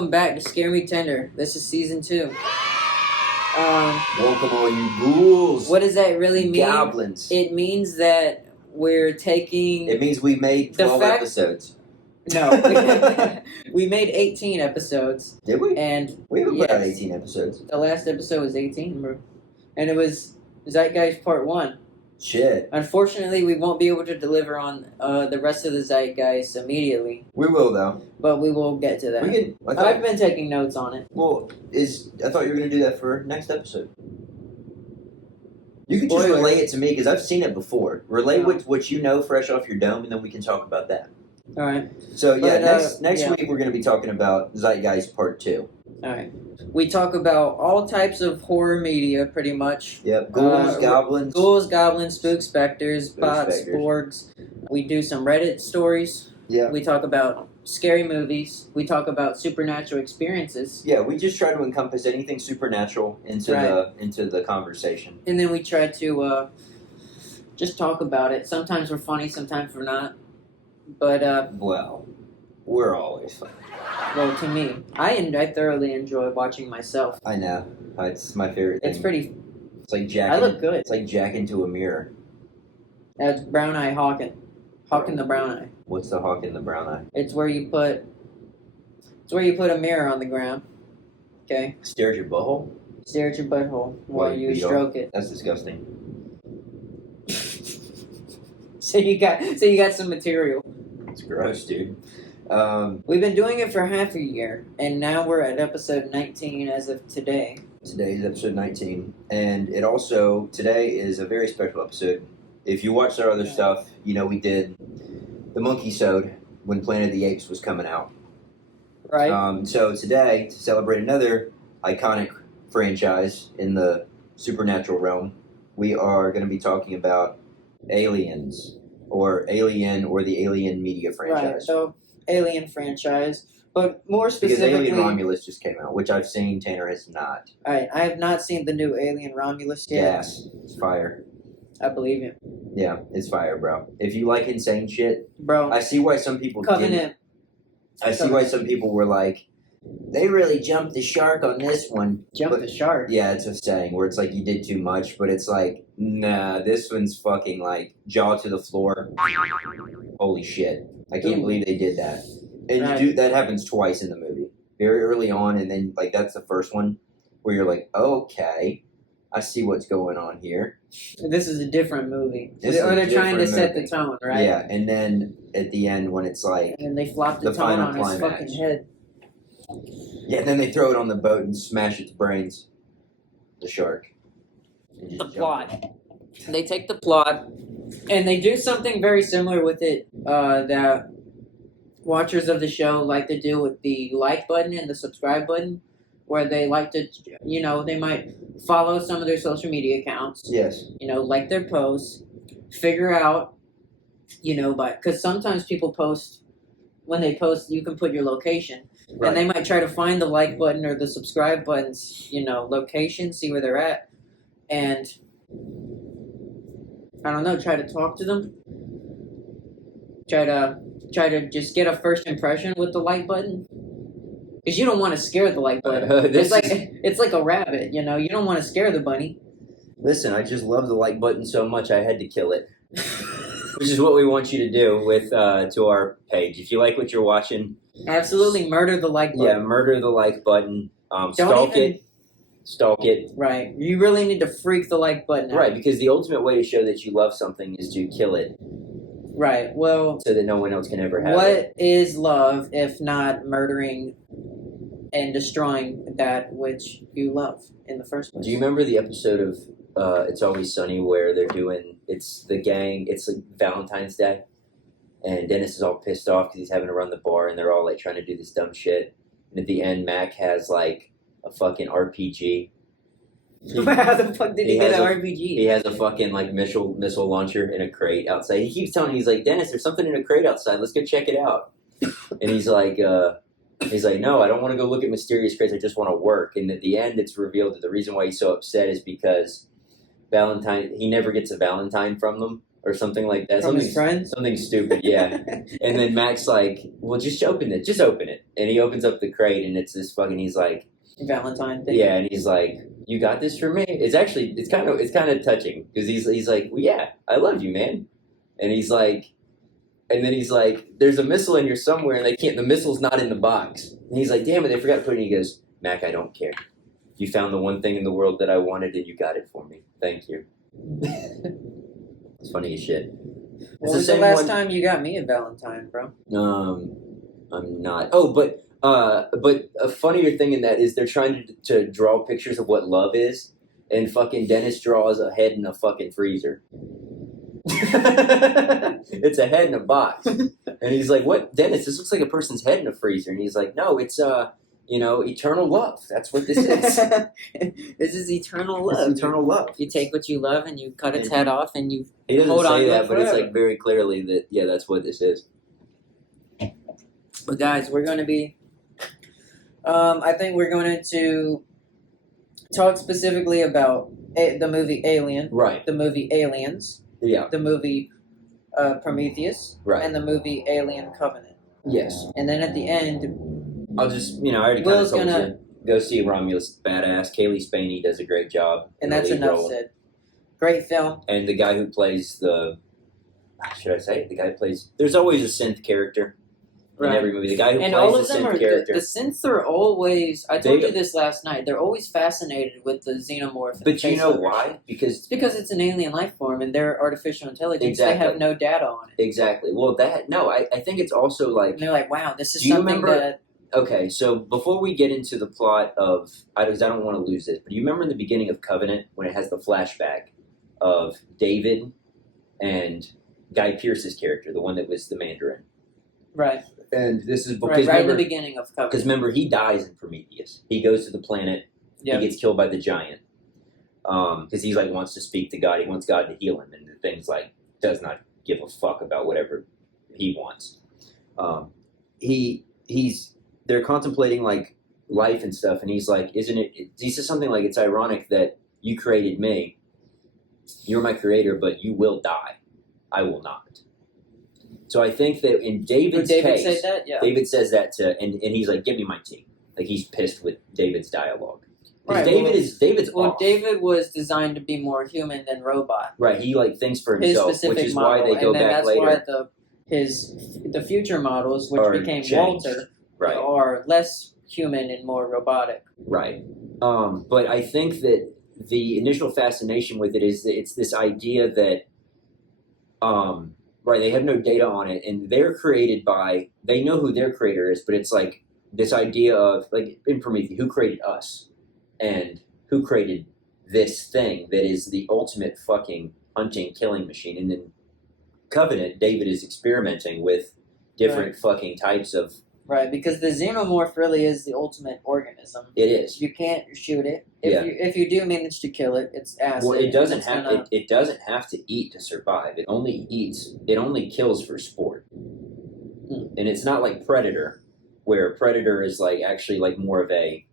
welcome back to ScareMeTender. This is season 2. Welcome all you ghouls. What does that really mean? Goblins. It means that we're taking... It means we made 12 episodes. No. We made 18 episodes. Did we? And we haven't put out 18 episodes. The last episode was 18, bro. And it was Zeitgeist Part 1. Shit. Unfortunately, we won't be able to deliver on the rest of the Zeitgeist immediately. We will, though. But we will get to that. I've been taking notes on it. Well, I thought you were going to do that for next episode. You can just relay it to me, because I've seen it before. Relay what you know fresh off your dome, and then we can talk about that. All right. So, next week we're going to be talking about Zeitgeist Part 2. All right. We talk about all types of horror media, pretty much. Yep. Ghouls, goblins. Ghouls, goblins, spooks, specters, bots, borgs. We do some Reddit stories. Yeah. We talk about scary movies. We talk about supernatural experiences. Yeah, we just try to encompass anything supernatural into the conversation. And then we try to just talk about it. Sometimes we're funny, sometimes we're not. But well, we're always funny. Well, to me, I thoroughly enjoy watching myself. I know. It's my favorite thing. It's pretty... It's like jacking... I look good. It's like jack into a mirror. That's brown eye hawking. Hawking the brown eye. What's the hawk in the brown eye? It's where you put... It's where you put a mirror on the ground. Okay? Stare at your butthole? Stare at your butthole while you stroke it. That's disgusting. So you got some material. It's gross, dude. We've been doing it for half a year, and now we're at episode 19 as of today. Today's episode 19, and today is a very special episode. If you watched our other stuff, you know we did the Monkey-sode when Planet of the Apes was coming out. Right. So today, to celebrate another iconic franchise in the supernatural realm, we are going to be talking about Aliens, or Alien, or the Alien media franchise. Right, so Alien franchise, but more specifically... Because Alien Romulus just came out, which I've seen, Tanner has not. Alright, I have not seen the new Alien Romulus yet. Yes, it's fire. I believe you. Yeah, it's fire, bro. If you like insane shit, bro, I see why some people Covenant. I see why some people were like, they really jumped the shark on this one. The shark? Yeah, it's a saying where it's like you did too much, but it's like, nah, this one's fucking like jaw to the floor. Holy shit. I can't believe they did that. And that happens twice in the movie. Very early on, and then like that's the first one where you're like, okay, I see what's going on here. This is a different movie. They're trying to set the tone, right? Yeah, and then at the end when it's like... And they flop the tone on his fucking head. Yeah, and then they throw it on the boat and smash its brains. The shark. The plot. They take the plot, and they do something very similar with it that watchers of the show like to do with the like button and the subscribe button, where they like to, they might follow some of their social media accounts. Yes. Like their posts, figure out, because sometimes people post, when they post, you can put your location. Right. And they might try to find the like button or the subscribe button's, location, see where they're at, and, I don't know, try to talk to them. Try to just get a first impression with the like button. Because you don't want to scare the like button. It's like a rabbit, you don't want to scare the bunny. Listen, I just love the like button so much I had to kill it. Which is what we want you to do with to our page. If you like what you're watching... Absolutely murder the like button. Yeah, murder the like button. Stalk it. Right. You really need to freak the like button out. Right, because the ultimate way to show that you love something is to kill it. Right, well... So that no one else can ever have it. What is love if not murdering and destroying that which you love in the first place? Do you remember the episode of It's Always Sunny where they're doing... It's the gang... It's like Valentine's Day. And Dennis is all pissed off because he's having to run the bar, and they're all like trying to do this dumb shit. And at the end, Mac has like a fucking RPG. How the fuck did he get an RPG? He has a fucking like missile launcher in a crate outside. He keeps telling me, he's like, Dennis, there's something in a crate outside. Let's go check it out. And he's like, no, I don't want to go look at mysterious crates. I just want to work. And at the end, it's revealed that the reason why he's so upset is because he never gets a Valentine from them. or something like that. From his friends? Something stupid, yeah. And then Mac's like, well, just open it. Just open it. And he opens up the crate, and it's this fucking, he's like... Valentine thing. Yeah, and he's like, you got this for me? It's kind of touching, because he's like, well, yeah, I love you, man. And he's like... And then he's like, there's a missile in here somewhere, and the missile's not in the box. And he's like, damn it, they forgot to put it in. He goes, Mac, I don't care. You found the one thing in the world that I wanted, and you got it for me. Thank you. It's funny as shit. When was the last time you got me a Valentine, bro? I'm not. Oh, but a funnier thing in that is they're trying to draw pictures of what love is, and fucking Dennis draws a head in a fucking freezer. It's a head in a box. And he's like, what? Dennis, this looks like a person's head in a freezer. And he's like, no, it's eternal love. That's what this is. This is eternal love. It's eternal love. You take what you love and you cut its head off and you He doesn't hold on say to that, it but it's forever. like very clearly that, yeah, that's what this is. But guys, we're going to be I think we're going to talk specifically about the movie Alien, Right. the movie Aliens, Yeah. the movie Prometheus, Right. and the movie Alien Covenant. Yes. And then at the end, I'll just, I already kind of Will's told gonna- you. Go see Romulus, badass. Kaylee Spaney does a great job. and in the that's lead enough role. said. Great film. And the guy who plays should I say it? The guy who plays, there's always a synth character in Right. every movie. The guy who And plays all the of them synth are character. the synths are always. I told They- you this last night. They're always fascinated with the xenomorph. and But you know faceless. why? Because It's because it's an alien life form and they're artificial intelligence. Exactly. They have no data on it. exactly. Well, I think it's also like, And they're like, wow, this is Do you something remember- that. okay, so before we get into the plot of, I don't want to lose this, but you remember in the beginning of Covenant when it has the flashback of David and Guy Pearce's character, the one that was the Mandarin. Right. And this is because Right in the remember, beginning of Covenant. because remember, he dies in Prometheus. He goes to the planet. Yeah. He gets killed by the giant. Because he like wants to speak to God. He wants God to heal him, and the thing's like does not give a fuck about whatever he wants. They're contemplating like life and stuff, and he's like, isn't it? He says something like, it's ironic that you created me. You're my creator, but you will die. I will not. So I think that in David's Did David case, say that? Yeah. David says that and he's like, give me my tea. Like he's pissed with David's dialogue. Because Right, David's Well, off. David was designed to be more human than robot. Right, he like thinks for His himself, specific which is model, why they go and then back that's later. why the future models, which Are became changed. Walter, Right, are less human and more robotic. right. But I think that the initial fascination with it is that it's this idea that, right, they have no data on it, and they're created by, they know who their creator is, but it's like this idea of, like in Prometheus, who created us? And who created this thing that is the ultimate fucking hunting, killing machine? And in Covenant, David is experimenting with different fucking types of... Right, because the xenomorph really is the ultimate organism. It is. You can't shoot it. Yeah. If you do manage to kill it, it's acid. Well, it doesn't It's have gonna- it doesn't have to eat to survive. It only eats. It only kills for sport. And it's not like Predator, where Predator is like actually like more of a.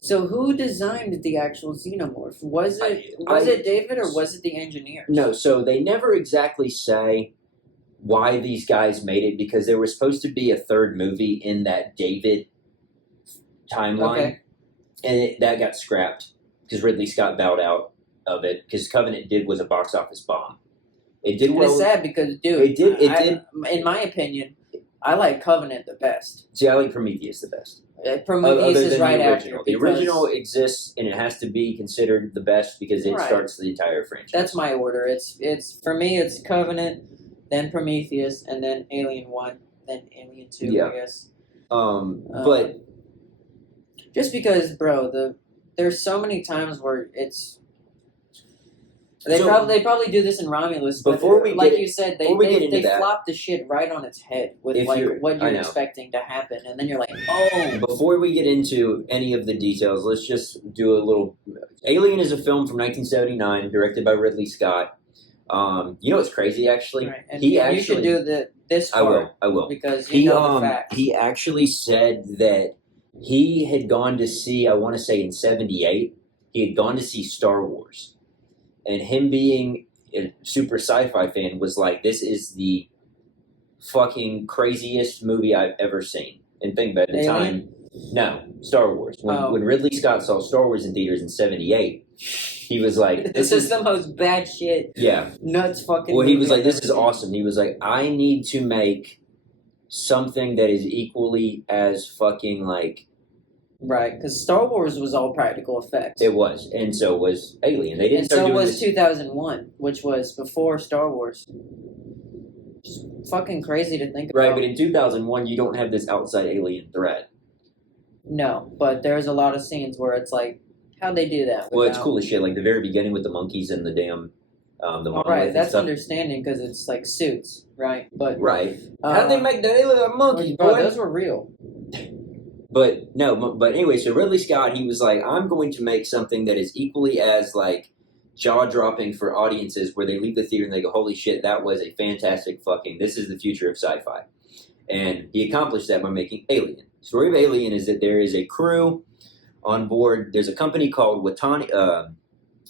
So who designed the actual xenomorph? Was I- it David or was it the engineers? No, so they never exactly say why these guys made it, because there was supposed to be a third movie in that David timeline, Okay. and that got scrapped because Ridley Scott bowed out of it because Covenant was a box office bomb. It did And well. it's sad because, dude, It did. In my opinion, I like Covenant the best. See, I like Prometheus the best. Prometheus Other is than right the after. original. The because original exists, and it has to be considered the best because it Right. starts the entire franchise. That's my order. It's for me. It's Covenant, then Prometheus, and then Alien 1, then Alien 2. Yeah. I guess. But Just because, bro, there's so many times where it's. They So- probably do this in Romulus, but Before we like get- you said, before we get into they that- flop the shit right on its head with If like you're- what I you're know. expecting to happen, and then you're like, oh, before we get into any of the details, let's just do a little. Alien is a film from 1979, directed by Ridley Scott. You know what's crazy? Actually, right. And he you actually. should do this part I will. because you know the facts. He actually said that he had gone to see, I want to say in '78, he had gone to see Star Wars, and him being a super sci-fi fan was like, this is the fucking craziest movie I've ever seen. And think about it, at the time, no, Star Wars. When Ridley Scott saw Star Wars in theaters in '78, he was like, this is the most bad shit. Yeah. Nuts fucking. Well, he was like, this is awesome. He was like, I need to make something that is equally as fucking like. Right, because Star Wars was all practical effects. It was, and so was Alien. They didn't and start so doing was this. 2001, which was before Star Wars. Just fucking crazy to think about. Right, but in 2001, you don't have this outside alien threat. No, but there's a lot of scenes where it's like, how'd they do that? Well, it's cool as shit. Like the very beginning with the monkeys and the damn, the monolith. Right, and that's stuff. understanding because it's like suits, right? But right. How'd they make the alien monkeys, bro, boy? those were real. But no, but anyway, so Ridley Scott, he was like, I'm going to make something that is equally as like jaw-dropping for audiences where they leave the theater and they go, holy shit, that was a fantastic fucking, this is the future of sci-fi. And he accomplished that by making Alien. The story of Alien is that there is a crew on board. There's a company called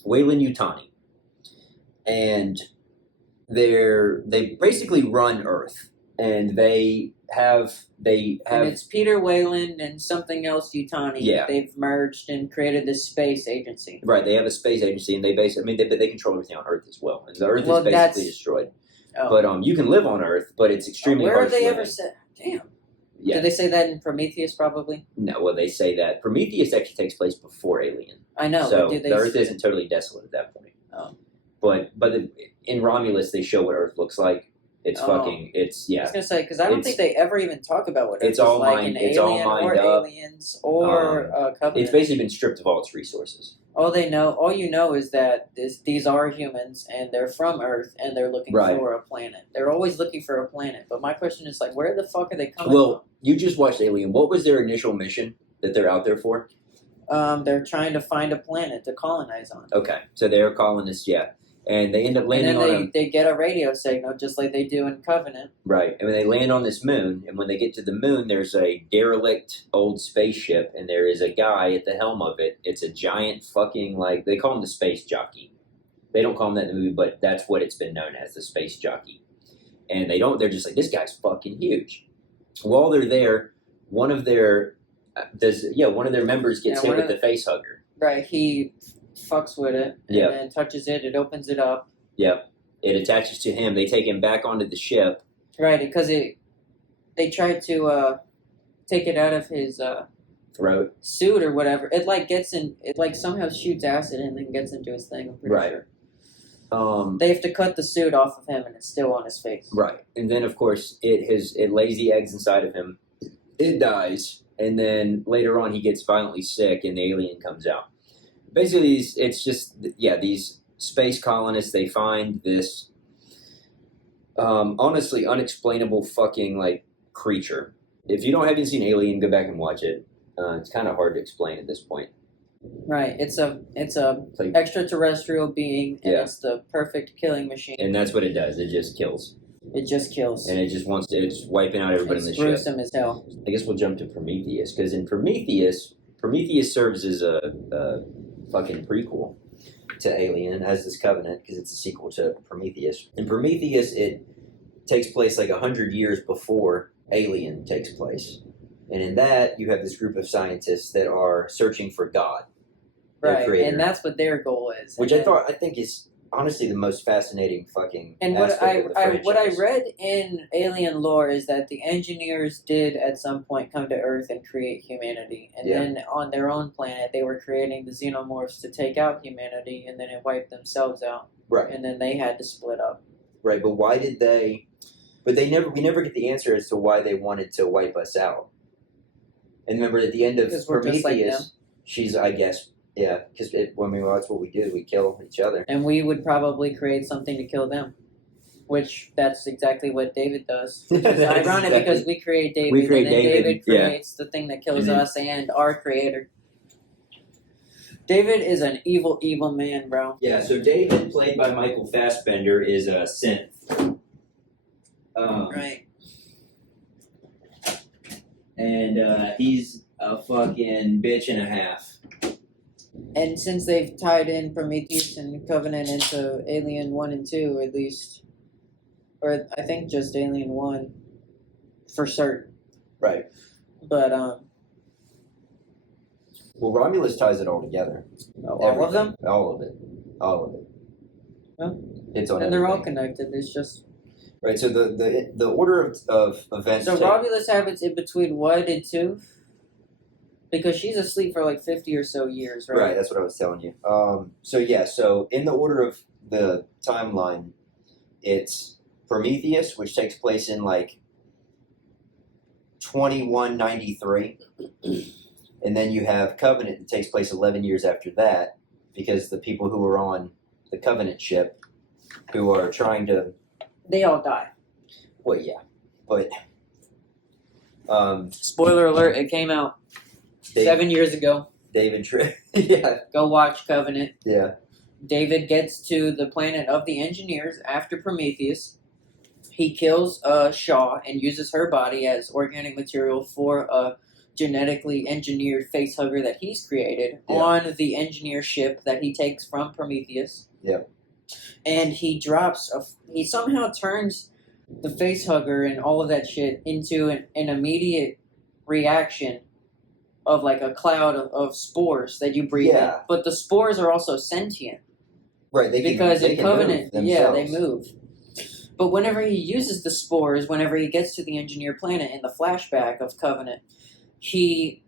Weyland-Yutani. And they basically run Earth. And they have and it's Peter Weyland and something else Yutani. Yeah. They've merged and created this space agency. Right, they have a space agency, and they basically, they control everything on Earth as well. And the Earth is basically destroyed. Oh. But you can live on Earth, but it's extremely where hard. Where have they ever said? Damn. Yeah. Did they say that in Prometheus? Probably. No, well, they say that Prometheus actually takes place before Alien. I know. So but the Earth isn't totally desolate at that point. Oh. But in Romulus, they show what Earth looks like. It's fucking. It's I was gonna say because I don't think they ever even talk about what Earth is like in it's Alien all mined or up. Aliens or Covenant. It's basically been stripped of all its resources. All you know is that these are humans and they're from Earth and they're looking for a planet. They're always looking for a planet. But my question is like, where the fuck are they coming from? Well, you just watched Alien. What was their initial mission that they're out there for? They're trying to find a planet to colonize on. Okay, so they're colonists, yeah. And they end up landing on they get a radio signal just like they do in Covenant. Right. And when they land on this moon, and when they get to the moon, there's a derelict old spaceship, and there is a guy at the helm of it. It's a giant fucking, like, they call him the space jockey. They don't call him that in the movie, but that's what it's been known as, the space jockey. And they're just like, this guy's fucking huge. While they're there, one of their members gets hit with the face hugger. Right, he fucks with it and then touches it, it opens it up. Yep. It attaches to him. They take him back onto the ship. Right, because they tried to take it out of his throat suit or whatever. It somehow shoots acid and then gets into his thing, I'm pretty sure. They have to cut the suit off of him and it's still on his face. Right. And then of course it lays the eggs inside of him. It dies. And then later on he gets violently sick and the alien comes out. Basically, these space colonists, they find this honestly unexplainable fucking, like, creature. If you haven't seen Alien, go back and watch it. It's kind of hard to explain at this point. Right. It's a like, extraterrestrial being, and it's the perfect killing machine. And that's what it does. It just kills. It just kills. And it just it's wiping out everybody in the ship. It's gruesome as hell. I guess we'll jump to Prometheus, because in Prometheus serves as a fucking prequel to Alien, as this Covenant, because it's a sequel to Prometheus. In Prometheus, it takes place like 100 years before Alien takes place. And in that, you have this group of scientists that are searching for God. Right, and that's what their goal is. Which I think is honestly the most fascinating fucking and what I read in Alien lore is that the engineers did at some point come to Earth and create humanity, and then on their own planet they were creating the xenomorphs to take out humanity, and then it wiped themselves out. Right. And then they had to split up. Right, but why did they? But we never get the answer as to why they wanted to wipe us out. And remember, at the end of Prometheus, she's, I guess. Yeah, because that's what we do. We kill each other. And we would probably create something to kill them. Which, that's exactly what David does. Which is ironic because we create David, and then David creates the thing that kills us and our creator. David is an evil, evil man, bro. Yeah, so David, played by Michael Fassbender, is a synth. Right. And he's a fucking bitch and a half. And since they've tied in Prometheus and Covenant into Alien 1 and 2, at least, or I think just Alien 1 for certain. Right. But, Well, Romulus ties it all together. all of them? All of it. All of it. Well, it's on and they're all everything. connected. It's just. Right, so the order of events. So Romulus happens in between 1 and 2? Because she's asleep for like 50 or so years, right? Right, that's what I was telling you. So in the order of the timeline, it's Prometheus, which takes place in like 2193. And then you have Covenant that takes place 11 years after that, because the people who are on the Covenant ship, who are trying to... They all die. Well, yeah. But... Spoiler alert, it came out 7 years ago. David Tripp. Yeah. Go watch Covenant. Yeah. David gets to the planet of the engineers after Prometheus. He kills Shaw and uses her body as organic material for a genetically engineered facehugger that he's created on the engineer ship that he takes from Prometheus. Yep. And he he somehow turns the facehugger and all of that shit into an immediate reaction of like a cloud of spores that you breathe in. But the spores are also sentient. Right, because in Covenant, they move. But whenever he uses the spores, whenever he gets to the engineer planet in the flashback of Covenant, the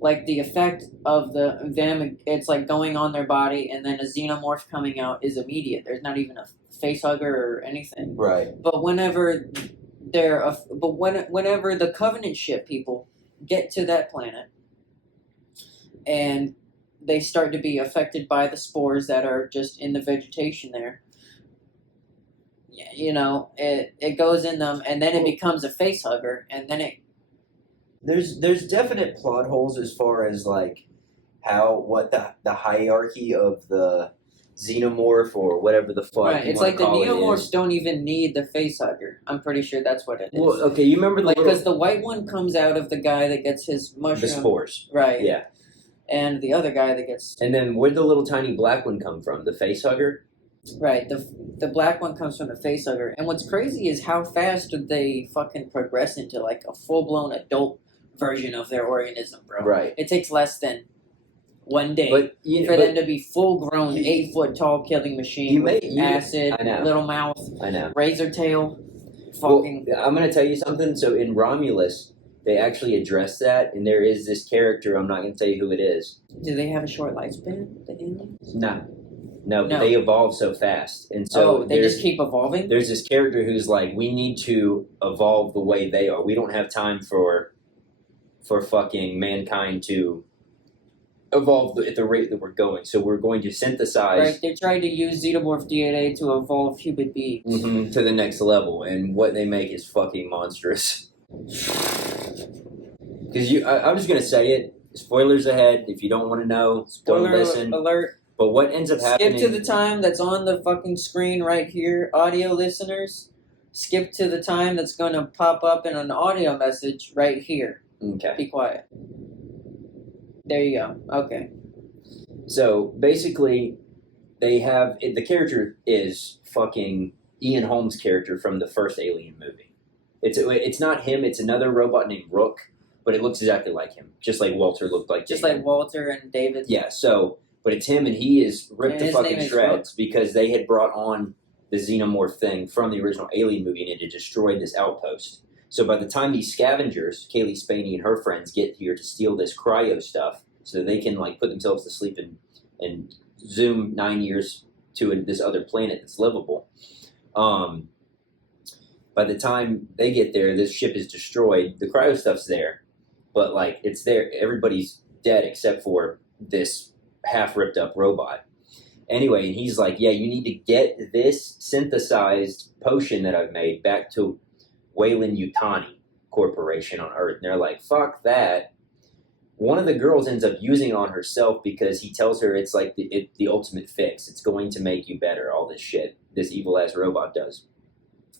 effect of them, it's like going on their body, and then a xenomorph coming out is immediate. There's not even a facehugger or anything. Right. But whenever whenever the Covenant ship people get to that planet, and they start to be affected by the spores that are just in the vegetation there, it goes in them, and then it becomes a facehugger, and then it... There's definite plot holes as far as like what the hierarchy of the xenomorph or whatever the fuck. Right, it's like the neomorphs don't even need the facehugger. I'm pretty sure that's what it is. Well, okay, you remember because the white one comes out of the guy that gets his mushroom. The spores. Right. Yeah. And the other guy that gets... And then where'd the little tiny black one come from? The facehugger? Right, the black one comes from the facehugger. And what's crazy is how fast did they fucking progress into like a full-blown adult version of their organism, bro. Right. It takes less than 1 day for them to be full-grown, 8-foot-tall killing machine with acid, little mouth, razor tail, fucking... Well, I'm going to tell you something. So in Romulus, they actually address that, and there is this character, I'm not going to tell you who it is. Do they have a short lifespan, the aliens? No, they evolve so fast. And so they just keep evolving? There's this character who's like, we need to evolve the way they are. We don't have time for fucking mankind to evolve at the rate that we're going. So we're going to synthesize... Right, they tried to use xenomorph DNA to evolve human beings. To the next level, and what they make is fucking monstrous. Because I'm just going to say it. Spoilers ahead. If you don't want to know, don't listen. Alert. But what ends up happening... Skip to the time that's on the fucking screen right here, audio listeners. Skip to the time that's going to pop up in an audio message right here. Okay. Be quiet. There you go. Okay. So, basically, they have... The character is fucking Ian Holmes' character from the first Alien movie. It's not him, it's another robot named Rook, but it looks exactly like him. Just like Walter looked like Just David. like Walter and David. Yeah, so... But it's him, and he is ripped to fucking shreds because they had brought on the xenomorph thing from the original Alien movie, and it had destroyed this outpost. So by the time these scavengers, Kaylee Spaney and her friends, get here to steal this cryo stuff so that they can like put themselves to sleep and zoom 9 years to this other planet that's livable, by the time they get there, this ship is destroyed. The cryo stuff's there, but like it's there. Everybody's dead except for this half ripped up robot. Anyway, and he's like, yeah, you need to get this synthesized potion that I've made back to Weyland-Yutani Corporation on Earth. And they're like, fuck that. One of the girls ends up using it on herself because he tells her it's like the ultimate fix. It's going to make you better, all this shit this evil-ass robot does.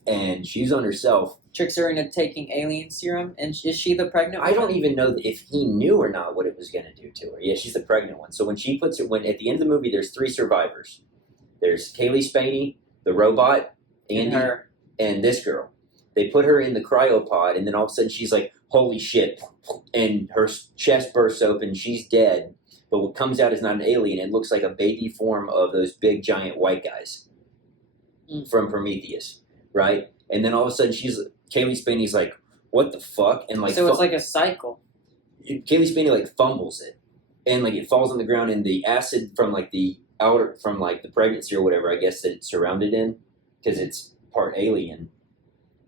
and she's on herself. Tricks her into taking alien serum, and is she the pregnant one? I don't even know if he knew or not what it was going to do to her. Yeah, she's the pregnant one. So when she puts it, when at the end of the movie, there's 3 survivors. There's Kaylee Spaney, the robot, Andy, and this girl. They put her in the cryopod, and then all of a sudden she's like, holy shit, and her chest bursts open, she's dead, but what comes out is not an alien, it looks like a baby form of those big giant white guys from Prometheus, right? And then all of a sudden Kaylee Spaney's like, what the fuck? And like, so it's like a cycle. Kaylee Spaney like fumbles it, and like it falls on the ground, and the acid from like the pregnancy or whatever, I guess that it's surrounded in, because it's part alien,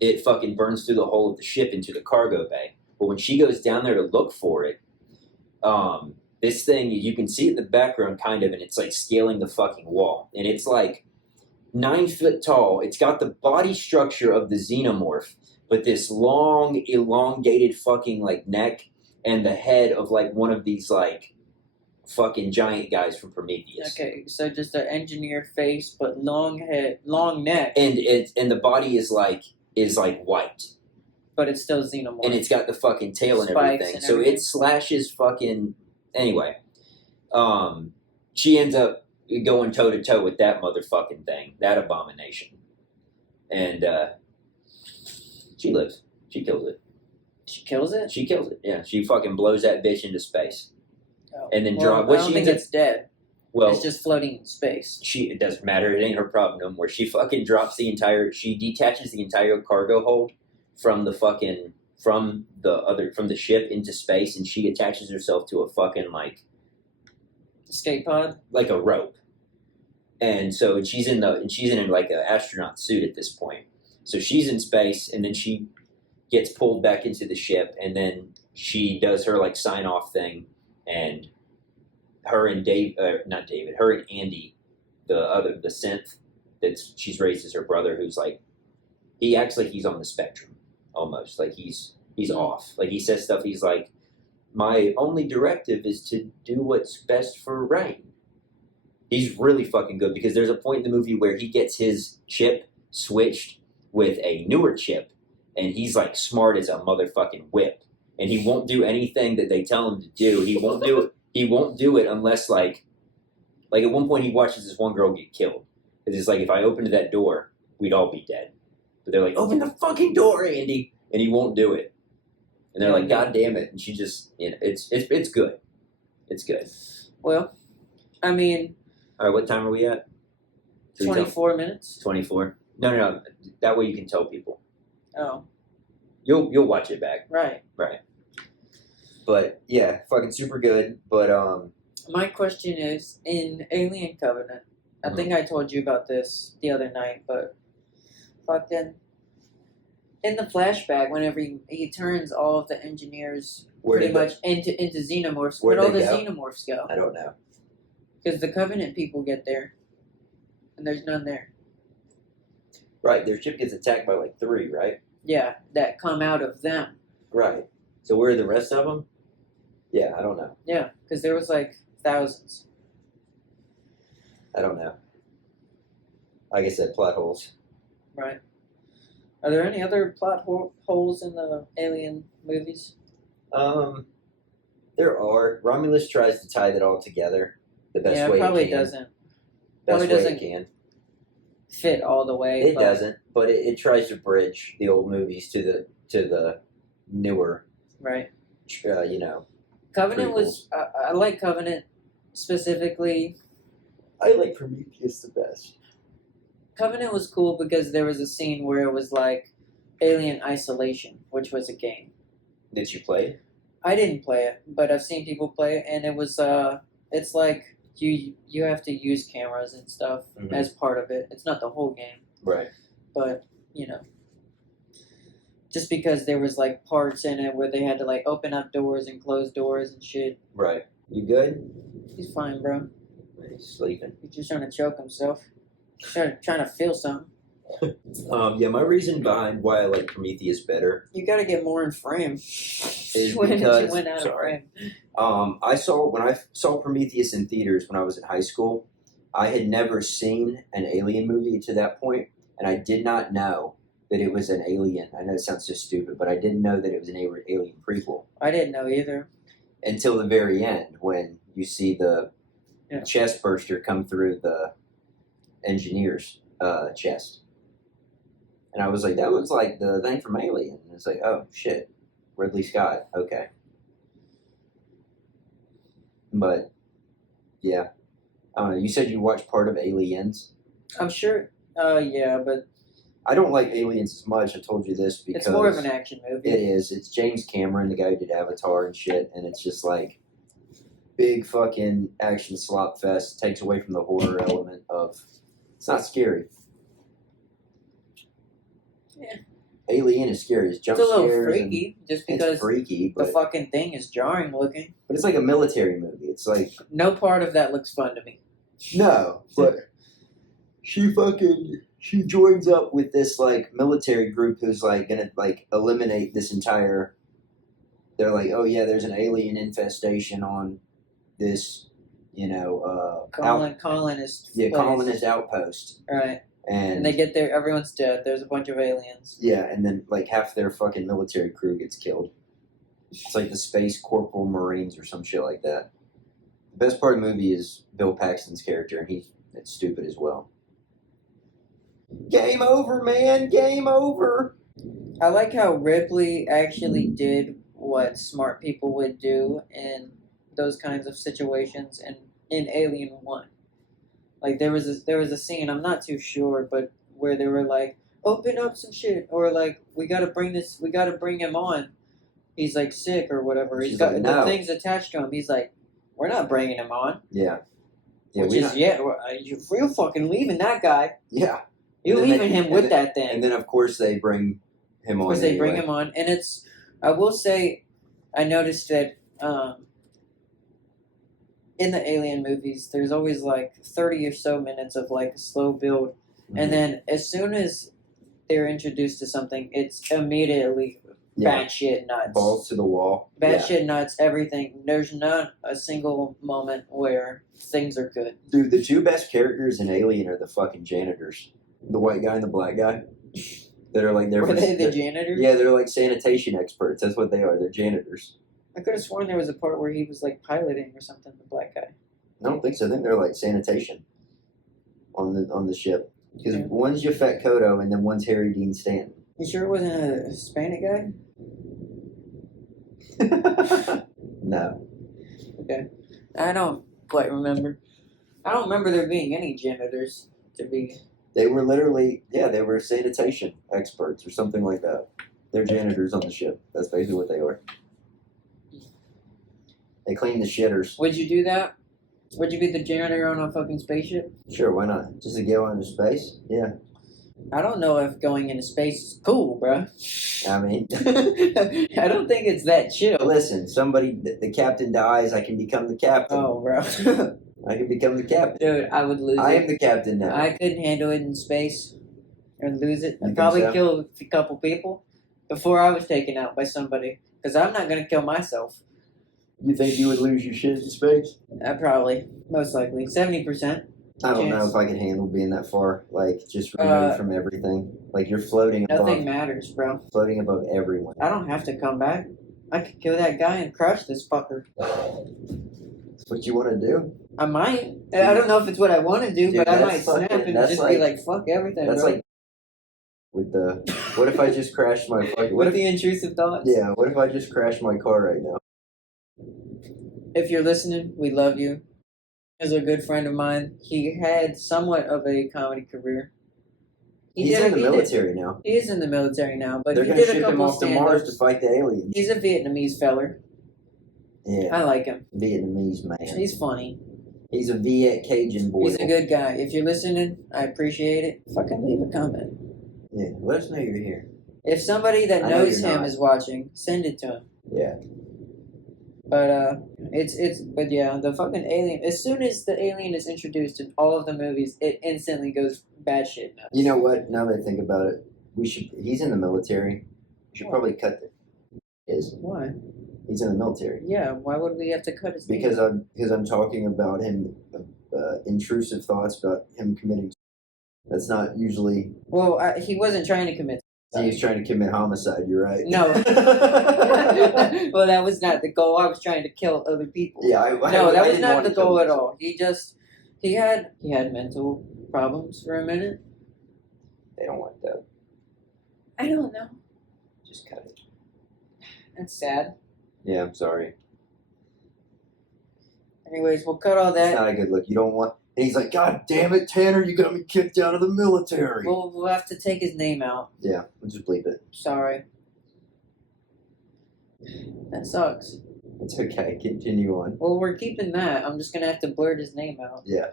it fucking burns through the hull of the ship into the cargo bay. But when she goes down there to look for it, this thing, you can see it in the background kind of, and it's like scaling the fucking wall. And it's like 9 foot tall. It's got the body structure of the xenomorph, but this long, elongated fucking like neck and the head of like one of these like fucking giant guys from Prometheus. Okay, so just an engineer face, but long head, long neck. And the body is like white. But it's still xenomorph. And it's got the fucking tail and everything. And so everything. It slashes fucking... Anyway. She ends up going toe-to-toe with that motherfucking thing. That abomination. And, she lives. She kills it. She kills it? She kills it, yeah. She fucking blows that bitch into space. Oh. And then I don't think it's dead. Well, it's just floating in space. It doesn't matter. It ain't her problem. Where she fucking drops she detaches the entire cargo hold from the ship into space, and she attaches herself to a fucking like escape pod, like a rope. And so she's in like an astronaut suit at this point. So she's in space, and then she gets pulled back into the ship, and then she does her like sign off thing, and her and Andy, the synth that she's raised as her brother, who's like, he acts like he's on the spectrum, almost like he's off. Like he says stuff. He's like, my only directive is to do what's best for Rain. He's really fucking good, because there's a point in the movie where he gets his chip switched with a newer chip, and he's like smart as a motherfucking whip, and he won't do anything that they tell him to do. He won't do it. He won't do it unless like at one point he watches this one girl get killed. Because it's like, if I opened that door, we'd all be dead. But they're like, open the fucking door, Andy, and he won't do it. And they're like, God damn it! And she just, it's good. It's good. Well, I mean, all right. What time are we at? 24 minutes. 24. No. That way you can tell people. Oh. You'll watch it back. Right. But yeah, fucking super good. But my question is, in Alien Covenant, I think I told you about this the other night, but fucking in the flashback, whenever he turns all of the engineers pretty much into xenomorphs, where'd all the xenomorphs go? I don't know. Because the Covenant people get there, and there's none there. Right, their ship gets attacked by like 3, right? Yeah, that come out of them. Right. So where are the rest of them? Yeah, I don't know. Yeah, because there was like thousands. I don't know. Like I said, plot holes. Right. Are there any other plot holes in the Alien movies? There are. Romulus tries to tie that all together the best way he can. Probably doesn't. Best way he can. Fit all the way. It doesn't, but it tries to bridge the old movies to the newer. Right. prequels. Covenant was. I like Covenant specifically. I like Prometheus the best. Covenant was cool because there was a scene where it was like Alien Isolation, which was a game. Did you play it? I didn't play it, but I've seen people play it, and it was it's like you have to use cameras and stuff as part of it. It's not the whole game. Right. But, just because there was like parts in it where they had to like open up doors and close doors and shit. Right. You good? He's fine, bro. He's sleeping. He's just trying to choke himself. Trying to feel something. Yeah, my reason behind why I like Prometheus better. You gotta get more in frame. Is because you went out of frame. When I saw Prometheus in theaters when I was in high school, I had never seen an Alien movie to that point, and I did not know that it was an Alien. I know it sounds so stupid, but I didn't know that it was an Alien prequel I didn't know either. until the very end when you see the Yeah. chest burster come through the engineer's chest. And I was like, that looks like the thing from Alien. And it's like, oh, shit. Ridley Scott. Okay. But, yeah. I don't know. You said you watched part of Aliens. I'm sure. Yeah, but I don't like Aliens as much. I told you this because... it's more of an action movie. It is. It's James Cameron, the guy who did Avatar and shit. And it's just like big fucking action slop fest. Takes away from the horror element of... It's not scary. Yeah. Alien is scary. It's jump It's a little scares freaky, just because it's freaky, the but fucking thing is jarring looking. it's like a military movie. It's like No part of that looks fun to me. no, but she joins up with this like military group who's like gonna like eliminate this entire. They're like, oh yeah, there's an alien infestation on this, Colonist. Place. colonist outpost, Right. And they get there, everyone's dead. There's a bunch of aliens. Yeah, and then like half their fucking military crew gets killed. It's like the Space Corporal Marines or some shit like that. The best part of the movie is Bill Paxton's character, and it's stupid as well. Game over, man! Game over! I like how Ripley actually did what smart people would do in those kinds of situations in Alien 1. Like there was a scene, I'm not too sure, but where they were like, open up some shit, or like we gotta bring him on. He's like sick or whatever. He's got the things attached to him. He's like, we're not bringing him on. Yeah. You're fucking leaving that guy. Yeah. You're leaving him with that thing. And then of course they bring him on. Bring him on, and I will say, I noticed that. In the Alien movies, there's always like 30 or so minutes of like a slow build, and then as soon as they're introduced to something, it's immediately batshit nuts. Balls to the wall. Batshit nuts, everything. There's not a single moment where things are good. Dude, the two best characters in Alien are the fucking janitors. The white guy and the black guy. That are like... Were they the janitors? Yeah, they're like sanitation experts. That's what they are. They're janitors. I could have sworn there was a part where he was like piloting or something, the black guy. I don't think so. I think they're like sanitation on the ship. Because one's Japhet Kotto and then one's Harry Dean Stanton. You sure it wasn't a Hispanic guy? No. Okay. I don't quite remember. I don't remember there being any janitors to be... They were literally, they were sanitation experts or something like that. They're janitors on the ship. That's basically what they are. They clean the shitters. Would you do that? Would you be the janitor on a fucking spaceship? Sure, why not? Just to go into space? Yeah. I don't know if going into space is cool, bro. I mean... I don't think it's that chill. Listen, the captain dies, I can become the captain. Oh, bro. I can become the captain. Dude, I would lose it. I am the captain now. I couldn't handle it in space. Or lose it. You I'd probably so? kill a couple people before I was taken out by somebody. Because I'm not going to kill myself. You think you would lose your shit in space? Probably. Most likely. 70%. I don't know if I could handle being that far. Like, just removed from everything. Like, you're floating above... Nothing matters, bro. Floating above everyone. I don't have to come back. I could kill that guy and crush this fucker. That's what you want to do? I might. I don't know if it's what I want to do, Dude, but I might snap and just be like, fuck everything, That's bro. like... With the... What if I just crashed my fucking... With the intrusive thoughts? Yeah, what if I just crashed my car right now? If you're listening, we love you. He's a good friend of mine. He had somewhat of a comedy career. He's in the military now. He is in the military now, but they're he going to did a ship him couple off to Mars to stand-ups. fight the aliens. He's a Vietnamese feller. Yeah. I like him. Vietnamese man. He's funny. He's a Viet Cajun boy. He's a good guy. If you're listening, I appreciate it. Fucking leave a comment. Yeah, let us know you're here. If somebody that I know knows you're him not. is watching, send it to him. Yeah. But but yeah, the fucking alien. As soon as the alien is introduced in all of the movies, it instantly goes batshit nuts. You know what? Now that I think about it, he's in the military. We should probably cut his. Why? He's in the military. Yeah. Why would we have to cut his name? Because I'm talking about him, intrusive thoughts about him committing. That's not usually. Well, he wasn't trying to commit. He was trying to commit homicide. You're right. No. Well, that was not the goal. I was trying to kill other people. Yeah, that was not the goal at all. He had mental problems for a minute. They don't want that. I don't know. Just cut it. That's sad. Yeah, I'm sorry. Anyways, we'll cut all that. It's not a good look. You don't want. And he's like, God damn it, Tanner! You got me kicked out of the military. We'll have to take his name out. Yeah, we'll just bleep it. Sorry. That sucks. It's okay. Continue on. Well, we're keeping that. I'm just gonna have to blurt his name out. Yeah.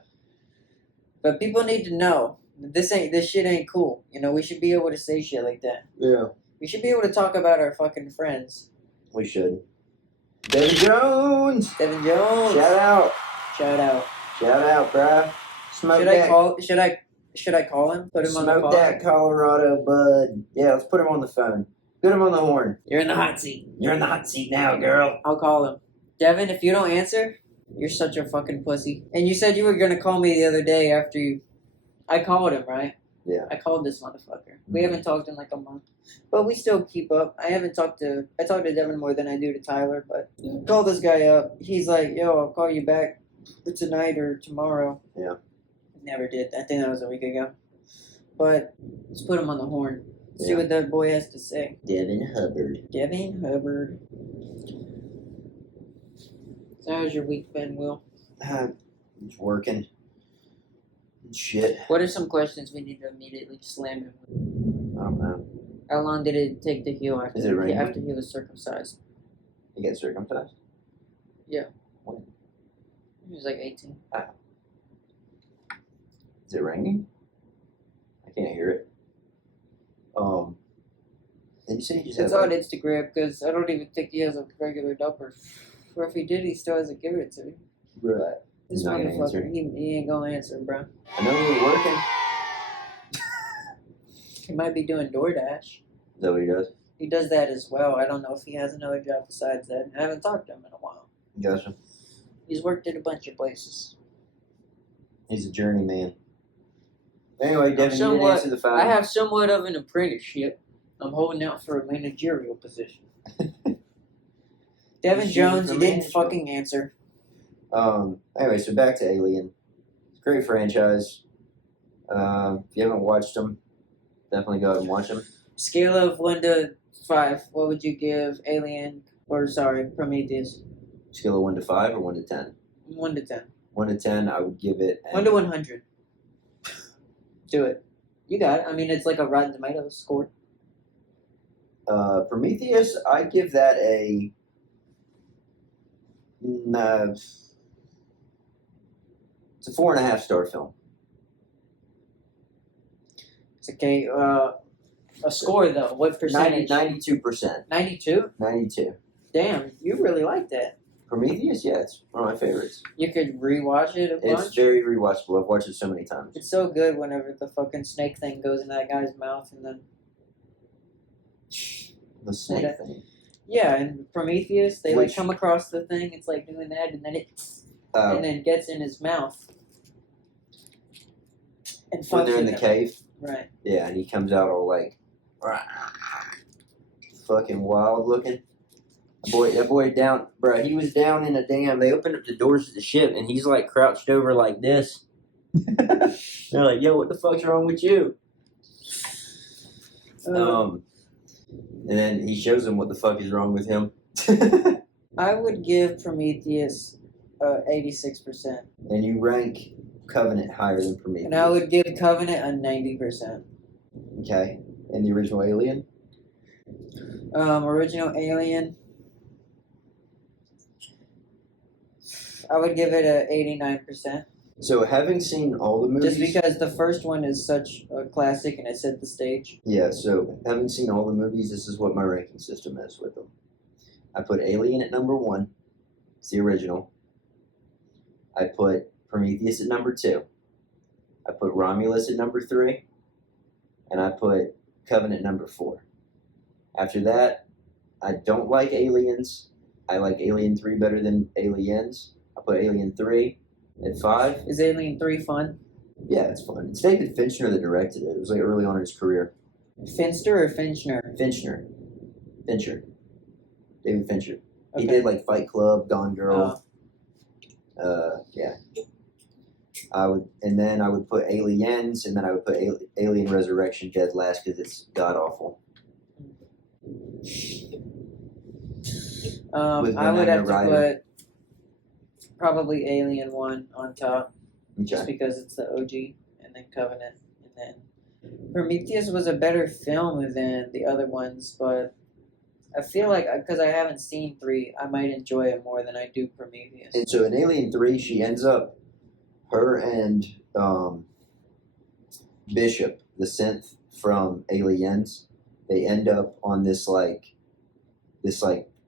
But people need to know this shit ain't cool. You know, we should be able to say shit like that. Yeah. We should be able to talk about our fucking friends. We should. Devin Jones. Devin Jones. Shout out. Shout out. Shout out, bruh. Smoke Should that. Should I call him? Put him on the Smoke phone. that Colorado bud. Yeah, let's put him on the phone. Put him on the horn. You're in the hot seat. You're in the hot seat now, girl. I'll call him. Devin, if you don't answer, you're such a fucking pussy. And you said you were gonna call me the other day after you. I called him, right? Yeah. I called this motherfucker. We haven't talked in like a month, but we still keep up. I talk to Devin more than I do to Tyler, but call this guy up. He's like, "Yo, I'll call you back tonight or tomorrow." Yeah. Never did. I think that was a week ago. But let's put him on the horn. See Yeah. what that boy has to say. Devin Hubbard. Devin Hubbard. So how's your week been, Will? It's working. Shit. What are some questions we need to immediately slam him with? I don't know. How long did it take to heal after, Is it raining? after he was circumcised? You get circumcised? Yeah. When? He was like 18. Is it raining? I can't hear it. Did you say you just It's had on Instagram because I don't even think he has a regular number. Or if he did, he still hasn't given it to me. Right. This He's not gonna answer. motherfucker, he ain't gonna answer, bro. I know you were working. He might be doing DoorDash. Is that what he does? He does that as well. I don't know if he has another job besides that. I haven't talked to him in a while. Gotcha. He's worked at a bunch of places. He's a journeyman. Anyway, Devin, you didn't answer the phone. I have somewhat of an apprenticeship. I'm holding out for a managerial position. Devin Jones, you didn't fucking answer. Anyway, so back to Alien. Great franchise. If you haven't watched them, definitely go ahead and watch them. Scale of 1 to 5, what would you give Prometheus? Scale of 1 to 5 or 1 to 10? 1 to 10. 1 to 10, I would give it. 1 to 100. Do it. You got it. I mean, it's like a Rotten Tomatoes score. Prometheus, I give that a. It's a 4.5 star film. It's okay. A score, though. What percentage? 92%. 92? 92. Damn, you really like that. Prometheus, yeah, it's one of my favorites. You could rewatch it a bunch. It's very rewatchable. I've watched it so many times. It's so good whenever the fucking snake thing goes in that guy's mouth and then... The snake thing. Yeah, and Prometheus, they Which- like come across the thing, it's like doing that, and then and then gets in his mouth. And when they're fucks in the with him. cave. Right. Yeah, and he comes out all like fucking wild looking. That boy down, bro. He was down in a damn. They opened up the doors of the ship, and he's like crouched over like this. They're like, "Yo, what the fuck's wrong with you?" And then he shows them what the fuck is wrong with him. I would give Prometheus 86%. And you rank Covenant higher than Prometheus. And I would give Covenant a 90%. Okay. And the original Alien? Original Alien, I would give it a 89%. So having seen all the movies... Just because the first one is such a classic and it set the stage. Yeah, so having seen all the movies, this is what my ranking system is with them. I put Alien at number 1. It's the original. I put Prometheus at number 2. I put Romulus at number 3. And I put Covenant number 4. After that, I don't like Aliens. I like Alien 3 better than Aliens. I put Alien 3 at 5. Is Alien 3 fun? Yeah, it's fun. It's David Fincher that directed it. It was like early on in his career. Finster or Finchner? Fincher. David Fincher. Okay. He did like Fight Club, Gone Girl. Yeah. I would put Aliens, and then I would put Alien Resurrection dead last because it's god awful. I would have to put probably Alien 1 on top, just because it's the OG, and then Covenant, and then Prometheus was a better film than the other ones, but I feel like because I haven't seen 3, I might enjoy it more than I do Prometheus. And so in Alien 3, she ends up, her and Bishop, the synth from Aliens, they end up on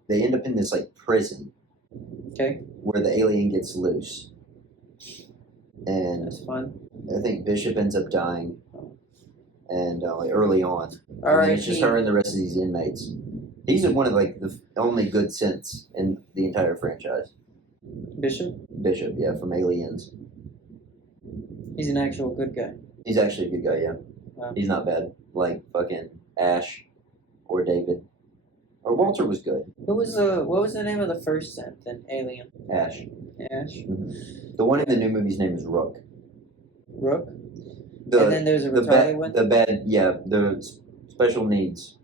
they end up in this like prison. Okay. Where the alien gets loose. And that's fun. I think Bishop ends up dying. And like early on. All right. It's just her and the rest of these inmates. He's one of like the only good synths in the entire franchise. Bishop, yeah, from Aliens. He's an actual good guy. He's actually a good guy, yeah. Wow. He's not bad. Like fucking Ash or David. Or Walter was good. What was the name of the first synth in Alien? Ash. Mm-hmm. The one in the new movie's name is Rook. Rook? And then there's a retarded one? The special needs.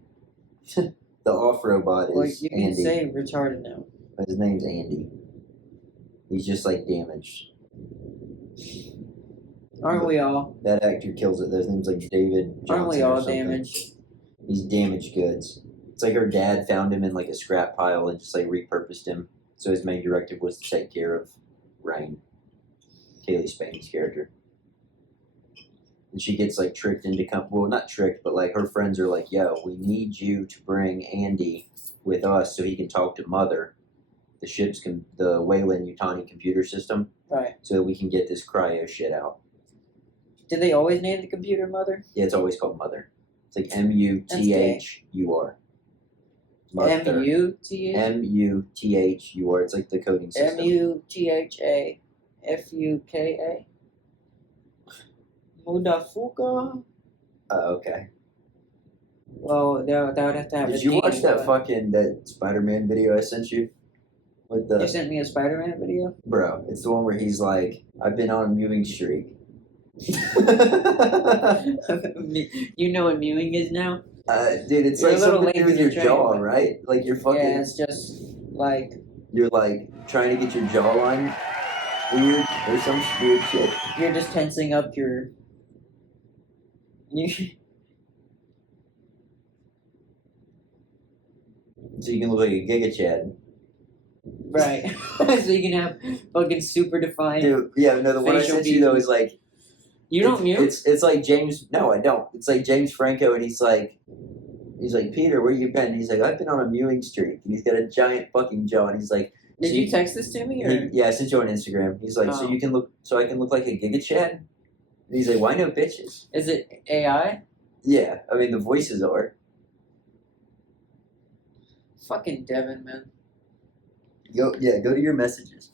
The off robot is you can Andy. say retarded now. His name's Andy. He's just like damaged. Aren't we all? That actor kills it. His name's like David Johnson. Aren't we all damaged? He's damaged goods. It's like her dad found him in like a scrap pile and just like repurposed him. So his main directive was to take care of Rain, Kaylee Spaney's character. And she gets like tricked into well, not tricked, but like her friends are like, "Yo, we need you to bring Andy with us so he can talk to Mother, the Weyland-Yutani computer system, right? So that we can get this cryo shit out." Did they always name the computer Mother? Yeah, it's always called Mother. It's like M-U-T-H-U-R. M-U-T-H? M-U-T-H-U-R. It's like the coding system. M-U-T-H-A-F-U-K-A? Mudafuka? Okay. Well, that would have to have Did you watch that Spider-Man video I sent you? You sent me a Spider-Man video? Bro, it's the one where he's like, "I've been on a mewing streak." You know what mewing is now? Dude, it's like something to do with your jaw, right? Like you're fucking... Yeah, it's just like... You're like trying to get your jawline weird or some weird shit. You're just tensing up your... So you can look like a Giga Chad. Right. So you can have fucking super defined... Dude, yeah, no, the one I sent you though is like... You don't mute? It's like James... No, I don't. It's like James Franco and he's like, "Peter, where you been?" And he's like, "I've been on a mewing streak." And he's got a giant fucking jaw and he's like... Did you text this to me? Or? Yeah, I sent you on Instagram. He's like, "So I can look like a Giga Chad?" And he's like, "Why no bitches?" Is it AI? Yeah, I mean the voices are. Fucking Devin, man. Go to your messages.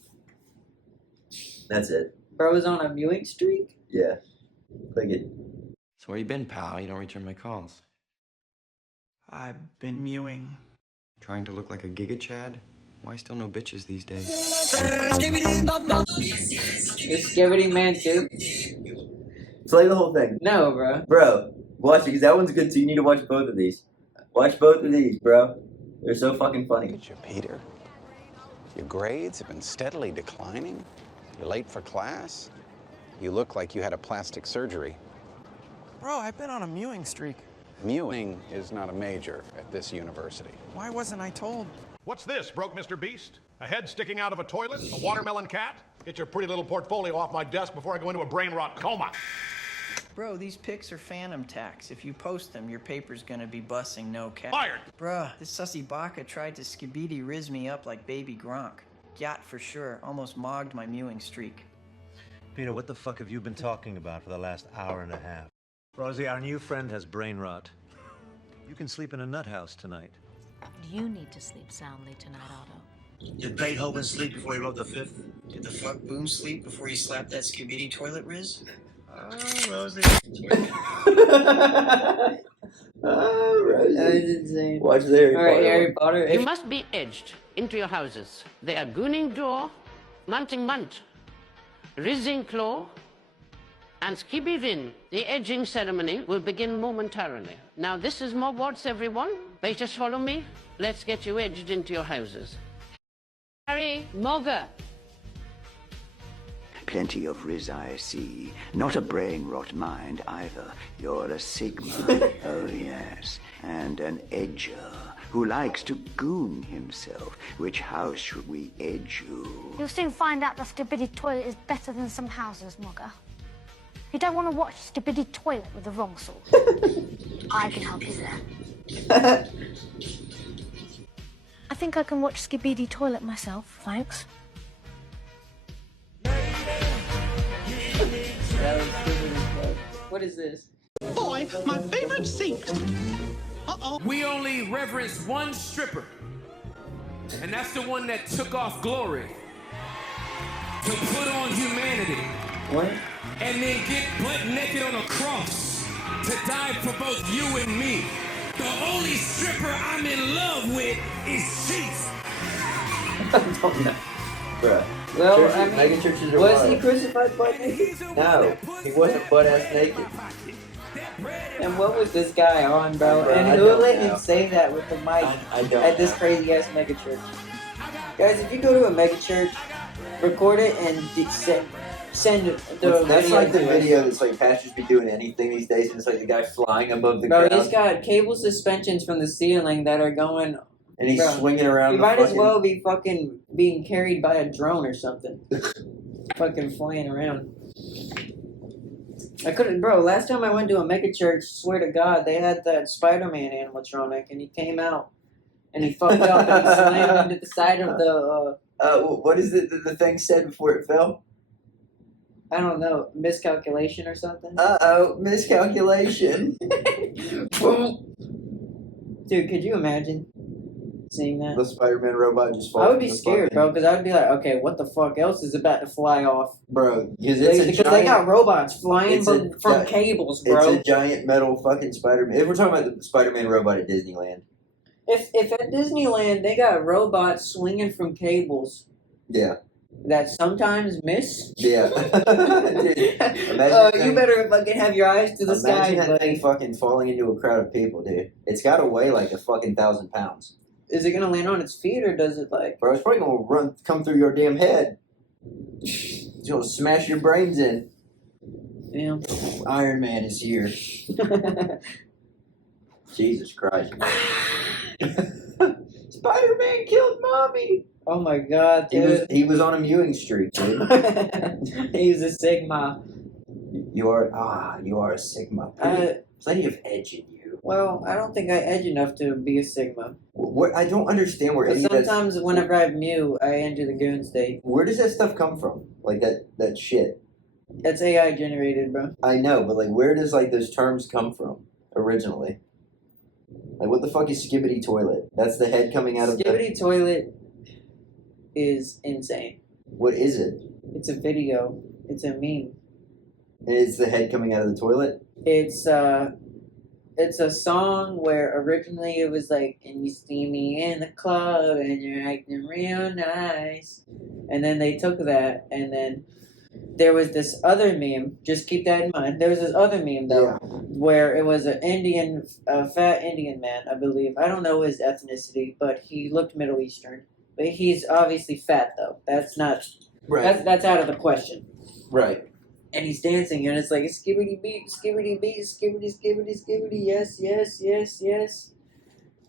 That's it. Bro's on a mewing streak? Yeah. Click it. So where you been, pal? You don't return my calls. I've been mewing. Trying to look like a Giga Chad? Why still no bitches these days? Is Skibidi-Man too? Play the whole thing. No, bro. Bro, watch it, because that one's good too. You need to watch both of these. Watch both of these, bro. They're so fucking funny. Look at you, Peter. Your grades have been steadily declining. You're late for class. You look like you had a plastic surgery. Bro, I've been on a mewing streak. Mewing is not a major at this university. Why wasn't I told? What's this, broke Mr. Beast? A head sticking out of a toilet? A watermelon cat? Get your pretty little portfolio off my desk before I go into a brain rot coma. Bro, these pics are phantom tax. If you post them, your paper's gonna be bussing no cap. Fired! Bruh, this sussy baka tried to skibidi-riz me up like baby Gronk. Yacht for sure. Almost mogged my mewing streak. Peter, what the fuck have you been talking about for the last hour and a half? Rosie, our new friend has brain rot. You can sleep in a nut house tonight. You need to sleep soundly tonight, Otto. Did Beethoven sleep before he wrote the Fifth? Did the fuck Boom sleep before he slapped that skibidi toilet riz? Oh, Rosie. Rosie. That was insane. Watch the Harry Alright, Potter. Harry Potter. You must be edged into your houses. They are gooning door, munting munt, rizzing claw, and skibidi-vin. The edging ceremony will begin momentarily. Now this is Mogwarts, everyone. Betas, follow me. Let's get you edged into your houses. Harry, Mogger. Plenty of Riz I see. Not a brain rot mind either. You're a Sigma. Oh, yes. And an edger who likes to goon himself. Which house should we edge you? You'll soon find out the Skibidi toilet is better than some houses, Mogger. You don't want to watch Skibidi toilet with the wrong sort. I can help you there. I think I can watch Skibidi toilet myself, thanks. What is this? Boy, my favorite seat. Uh-oh. We only reverence one stripper, and that's the one that took off glory to put on humanity. What? And then get butt naked on a cross to die for both you and me. The only stripper I'm in love with is Chief. I don't know. Bruh. Well, Churches, I mean, mega churches are was wild. he crucified butt naked? No, he wasn't butt ass naked. And what was this guy on, bro? Bro, And I who don't let know. him say that with the mic I don't at this know. crazy ass mega church? Guys, if you go to a mega church, record it and send the That's video like the to us. video that's like pastors be doing anything these days, and it's like the guy flying above the Bro, crowd, he's got cable suspensions from the ceiling that are going. and he's bro, swinging around. He the might as fucking- well be fucking being carried by a drone or something. Fucking flying around. I couldn't, bro. Last time I went to a mega church, swear to God, they had that Spider-Man animatronic, and he came out, and he fucked up, and he slammed into the side of the. What is it that the thing said before it fell? I don't know, miscalculation or something. Miscalculation. Dude, could you imagine seeing that? The Spider-Man robot just falls. I would be scared, bro, because I'd be like, okay, what the fuck else is about to fly off? Bro, because it's a Because giant, they got robots flying it's from cables, bro. It's a giant metal fucking Spider-Man. If we're talking about the Spider-Man robot at Disneyland. If at Disneyland they got robots swinging from cables Yeah. that sometimes miss, Yeah. Dude, you better fucking have your eyes to the sky, Imagine that buddy. thing fucking falling into a crowd of people, dude. It's got to weigh like a fucking 1,000 pounds. Is it gonna land on its feet or does it like? Bro, it's probably gonna come through your damn head. It's gonna smash your brains in. Yeah. Iron Man is here. Jesus Christ. Spider-Man killed mommy. Oh my God, dude. He was on a mewing streak, dude. He's a Sigma. You are a Sigma. Plenty of edge in you. Well, I don't think I edge enough to be a Sigma. What I don't understand where But any of that. sometimes whenever I mew, I enter the goon state. Where does that stuff come from? Like that shit. That's AI generated, bro. I know, but like, where does like those terms come from originally? Like, what the fuck is Skibidi toilet? That's the head coming out of the. Skibidi toilet is insane. What is it? It's a video. It's a meme. And it's the head coming out of the toilet. It's a song where originally it was like, and you see me in the club and you're acting real nice. And then they took that and then there was this other meme, just keep that in mind. There was this other meme though, where it was a fat Indian man, I believe. I don't know his ethnicity, but he looked Middle Eastern. But he's obviously fat though. That's not, that's out of the question. Right. And he's dancing, and it's like, skibbity beat, skibbity beat, skibbity, skibbity, skibbity, yes, yes, yes, yes.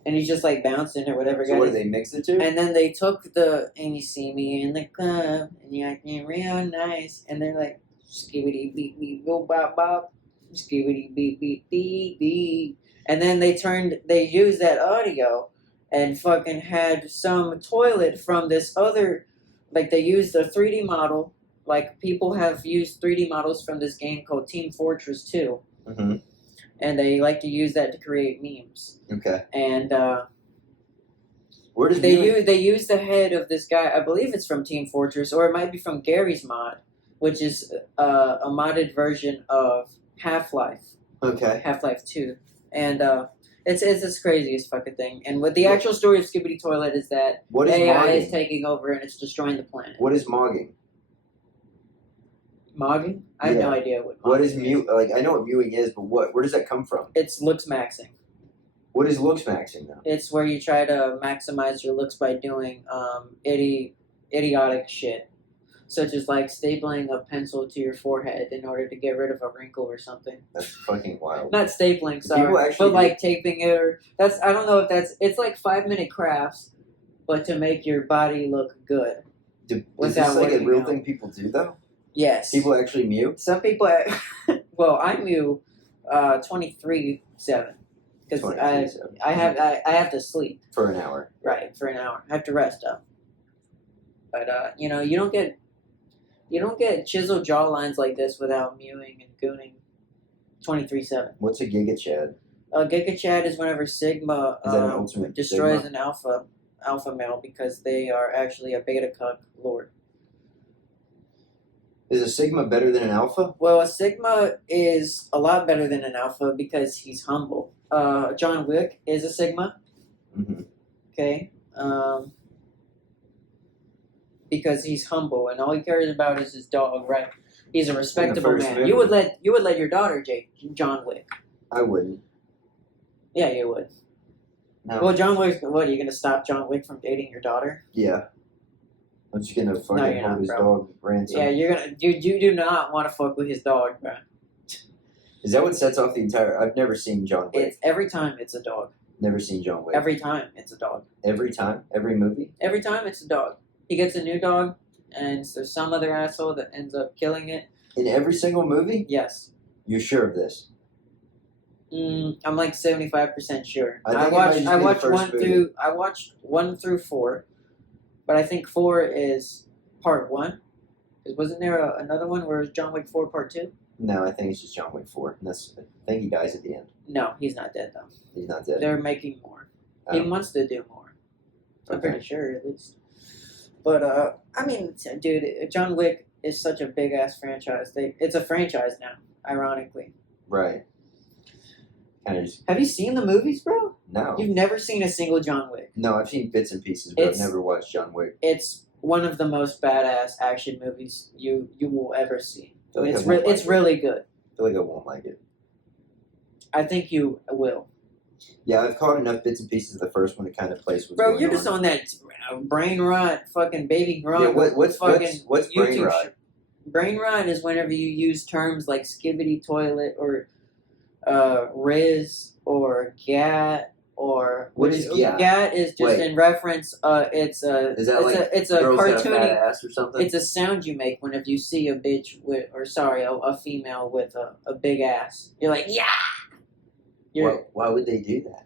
And he's just like bouncing or whatever. So what did they mix it to? And then they took and you see me in the club, and you're acting real nice. And they're like, skibbity beat, beat, go bop, bop, skibbity beat, beat, beat, beat. And then they used that audio and fucking had some toilet from this other, like they used a 3D model. Like, people have used 3D models from this game called Team Fortress 2. Mm-hmm. And they like to use that to create memes. Okay. And where does they use the head of this guy, I believe it's from Team Fortress, or it might be from Gary's mod, which is a modded version of Half-Life. Okay. Half-Life 2. And It's this craziest fucking thing. And what the actual story of Skibidi Toilet is that What is AI mogging? is taking over and it's destroying the planet. What is mogging? Mogging? I have no idea what. What is mute? Like I know what mewing is, but where does that come from? It's looks maxing. What is looks maxing though? It's where you try to maximize your looks by doing idiotic shit, such as like stapling a pencil to your forehead in order to get rid of a wrinkle or something. That's fucking wild. Not stapling, sorry, People actually but like taping it. Or I don't know if that's. It's like 5-minute crafts, but to make your body look good. Is this like a real thing people do though? Yes. People actually mew? Some people, well, I mew 23/7 because I have to sleep for an hour. Right, for an hour. I have to rest up. But you know, you don't get chiseled jawlines like this without mewing and gooning 23/7. What's a Giga Chad? A Giga Chad is whenever Sigma Is that an ultimate destroys Sigma? an alpha male because they are actually a beta cuck lord. Is a Sigma better than an Alpha? Well, a Sigma is a lot better than an Alpha because he's humble. John Wick is a Sigma. Mm-hmm. Okay. Because he's humble and all he cares about is his dog, right? He's a respectable man. movie. You would let your daughter date John Wick. I wouldn't. Yeah, you would. No. Well, John Wick. What are you gonna stop John Wick from dating your daughter? Yeah. I'm just gonna fucking you're hold not, his bro. dog ransom. Yeah, you're gonna. You do not want to fuck with his dog, bro. Is that what sets off the entire? I've never seen John Wick. It's every time it's a dog. Never seen John Wick. Every time it's a dog. Every time? Every movie? Every time it's a dog. He gets a new dog, and there's some other asshole that ends up killing it. In every single movie? Yes. You're sure of this? I'm like 75% sure. I think it might just be the watched first movie. I watched 1 through 4, but I think 4 is part 1. Because wasn't there another one where it was John Wick 4 part 2? No, I think it's just John Wick 4. And I think he dies at the end. No, he's not dead though. He's not dead. They're making more. He wants to do more. I'm pretty sure at least. But I mean, dude, John Wick is such a big ass franchise. It's a franchise now, ironically. Right. Kind of just. Have you seen the movies, bro? No. You've never seen a single John Wick. No, I've seen bits and pieces, but I've never watched John Wick. It's one of the most badass action movies you will ever see. Feel like It's I won't like it's it. really good. I feel like I won't like it. I think you will. Yeah, I've caught enough bits and pieces of the first one to kind of place what's Bro, going you're just on that brain rot, fucking baby Grunt. Yeah, what's brain YouTube rot? Brain rot is whenever you use terms like skibidi toilet or Riz or gat or What is gat? Gat is just Wait. in reference. It's a Is that it's a girls got a cartoony. fat ass or something? It's a sound you make whenever you see a bitch with, or sorry, a female with a big ass. You're like, yeah. Why would they do that?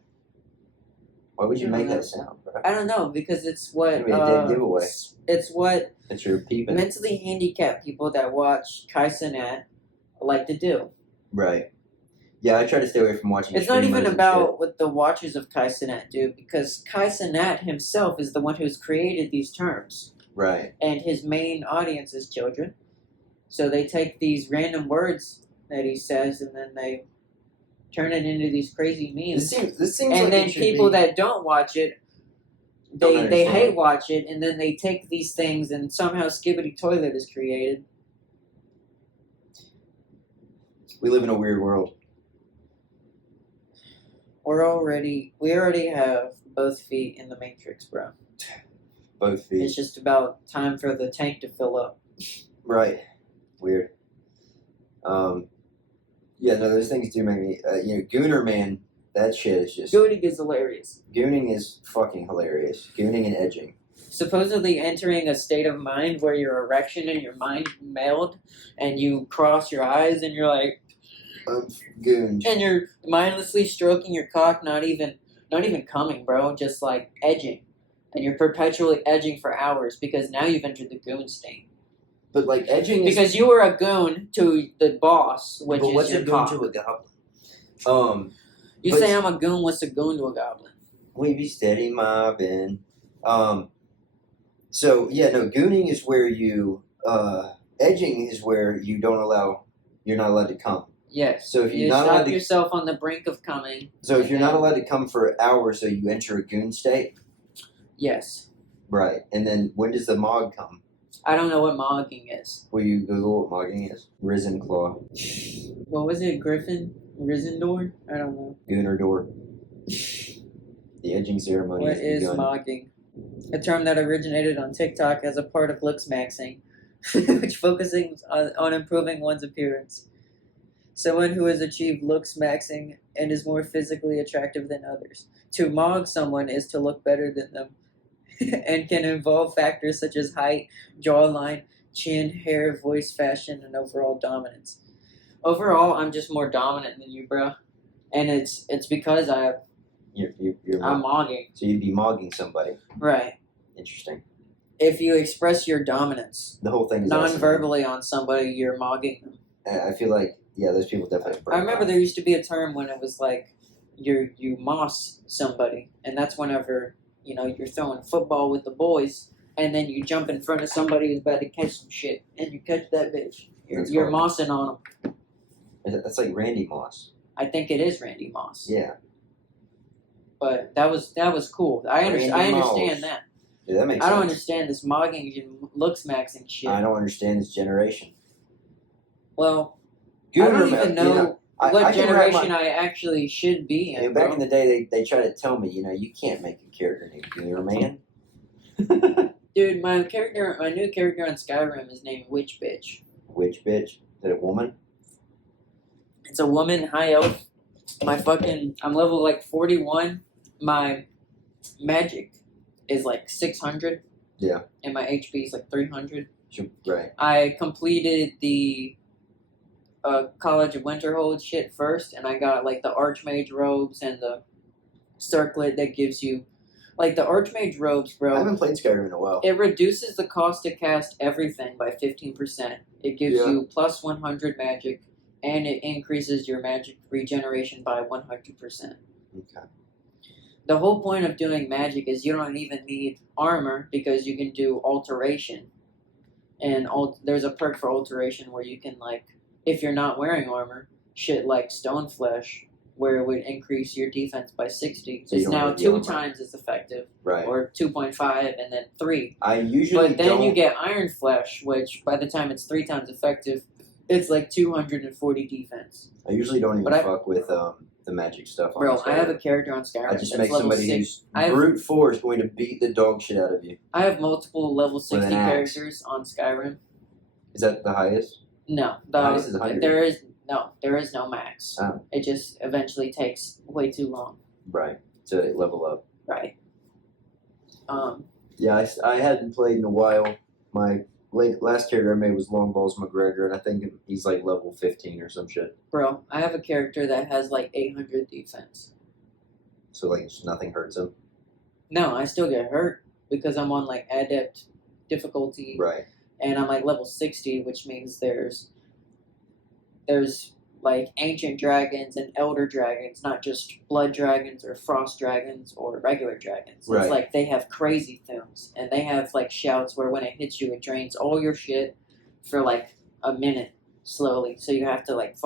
Why would you make that sound, bro? I don't know, because it's what It's gonna be a dead giveaway. It's what That you're peeping. mentally handicapped people that watch Kai Cenat like to do. Right. Yeah, I try to stay away from watching. It's not even streamers and about what the watchers of Kai Cenat do, because Kai Cenat himself is the one who's created these terms. shit. Right. And his main audience is children. So they take these random words that he says and then they turn it into these crazy memes. This seems and like then it should people be- that don't watch it, Don't they understand. hate watch it, and then they take these things and somehow Skibidi Toilet is created. We live in a weird world. We already have both feet in the Matrix, bro. Both feet. It's just about time for the tank to fill up. Right. Weird. Yeah, no, those things do make me. Gooner Man, that shit is just. Gooning is hilarious. Gooning is fucking hilarious. Gooning and edging. Supposedly entering a state of mind where your erection and your mind meld, and you cross your eyes, and you're like, gooned. and you're mindlessly stroking your cock, not even coming, bro, just like edging, and you're perpetually edging for hours because now you've entered the goon state. But like edging is because you were a goon to the boss, which but is what's your a goon cock. to a goblin? You but- say I'm a goon. What's a goon to a goblin? We be steady mobbing. So yeah, no, gooning is where you edging is where you're not allowed to come. Yes. So if you you're not allowed stop to, yourself on the brink of coming. so if you're not allowed to come for hours, so you enter a goon state. Yes. Right, and then when does the Mog come? I don't know what mogging is. Will you Google what mogging is? Risen Claw. What was it? Griffin? Risen door? I don't know. Gooner door. The edging ceremony What has is begun. mogging? A term that originated on TikTok as a part of looks maxing, which focusing on improving one's appearance. Someone who has achieved looks maxing and is more physically attractive than others. To mog someone is to look better than them and can involve factors such as height, jawline, chin, hair, voice, fashion, and overall dominance. Overall, I'm just more dominant than you, bro. And it's because I'm mogging. So you'd be mogging somebody. Right. Interesting. If you express your dominance The whole thing is non-verbally on somebody, you're mogging them. I feel like, yeah, those people definitely. I remember there used to be a term when it was like you moss somebody, and that's whenever you're throwing football with the boys, and then you jump in front of somebody who's about to catch some shit, and you catch that bitch. You're mossing on them. That's like Randy Moss. I think it is Randy Moss. Yeah. But that was cool. I understand Moss. that. Yeah, that makes I don't sense. understand this mogging and looks maxing shit. I don't understand this generation. Well, Gooner I don't Ma- even know yeah, what I can wrap generation my- I actually should be in. Back bro. in the day, they tried to tell me, you can't make a character named Gooner Man. Dude, my new character on Skyrim is named Witch Bitch. Witch bitch? Is it a woman? It's a woman, high elf. I'm level like 41. My magic is like 600. Yeah. And my HP is like 300. Right. I completed the College of Winterhold shit first, and I got like the Archmage robes and the circlet that gives you, like the Archmage robes, bro. I haven't played Skyrim in a while. It reduces the cost to cast everything by 15%. It gives you plus 100 magic, and it increases your magic regeneration by 100%. Okay. The whole point of doing magic is you don't even need armor because you can do alteration. And there's a perk for alteration where you can, like, if you're not wearing armor, shit like Stone Flesh, where it would increase your defense by 60. So you It's don't now need the 2 armor. times as effective. Right. Or 2.5 and then 3. I usually But then don't. you get Iron Flesh, which by the time it's 3 times effective, it's like 240 defense. I usually don't even But fuck with the magic stuff. On Bro, Skyrim. I have a character on Skyrim. I just that's make level somebody 6. who's I have- brute force going to beat the dog shit out of you. I have multiple level 60 With an axe. characters on Skyrim. Is that the highest? No, The highest is 100. there is no max. Oh. It just eventually takes way too long. Right. To level up. Right. Yeah, I hadn't played in a while. My last character I made was Longballs McGregor, and I think he's like level 15 or some shit. Bro, I have a character that has like 800 defense. So like just nothing hurts him. No, I still get hurt because I'm on like adept difficulty. Right. And I'm like level 60, which means there's like ancient dragons and elder dragons, not just blood dragons or frost dragons or regular dragons. Right. It's like they have crazy thunes, and they have like shouts where when it hits you, it drains all your shit for like a minute slowly. So you have to like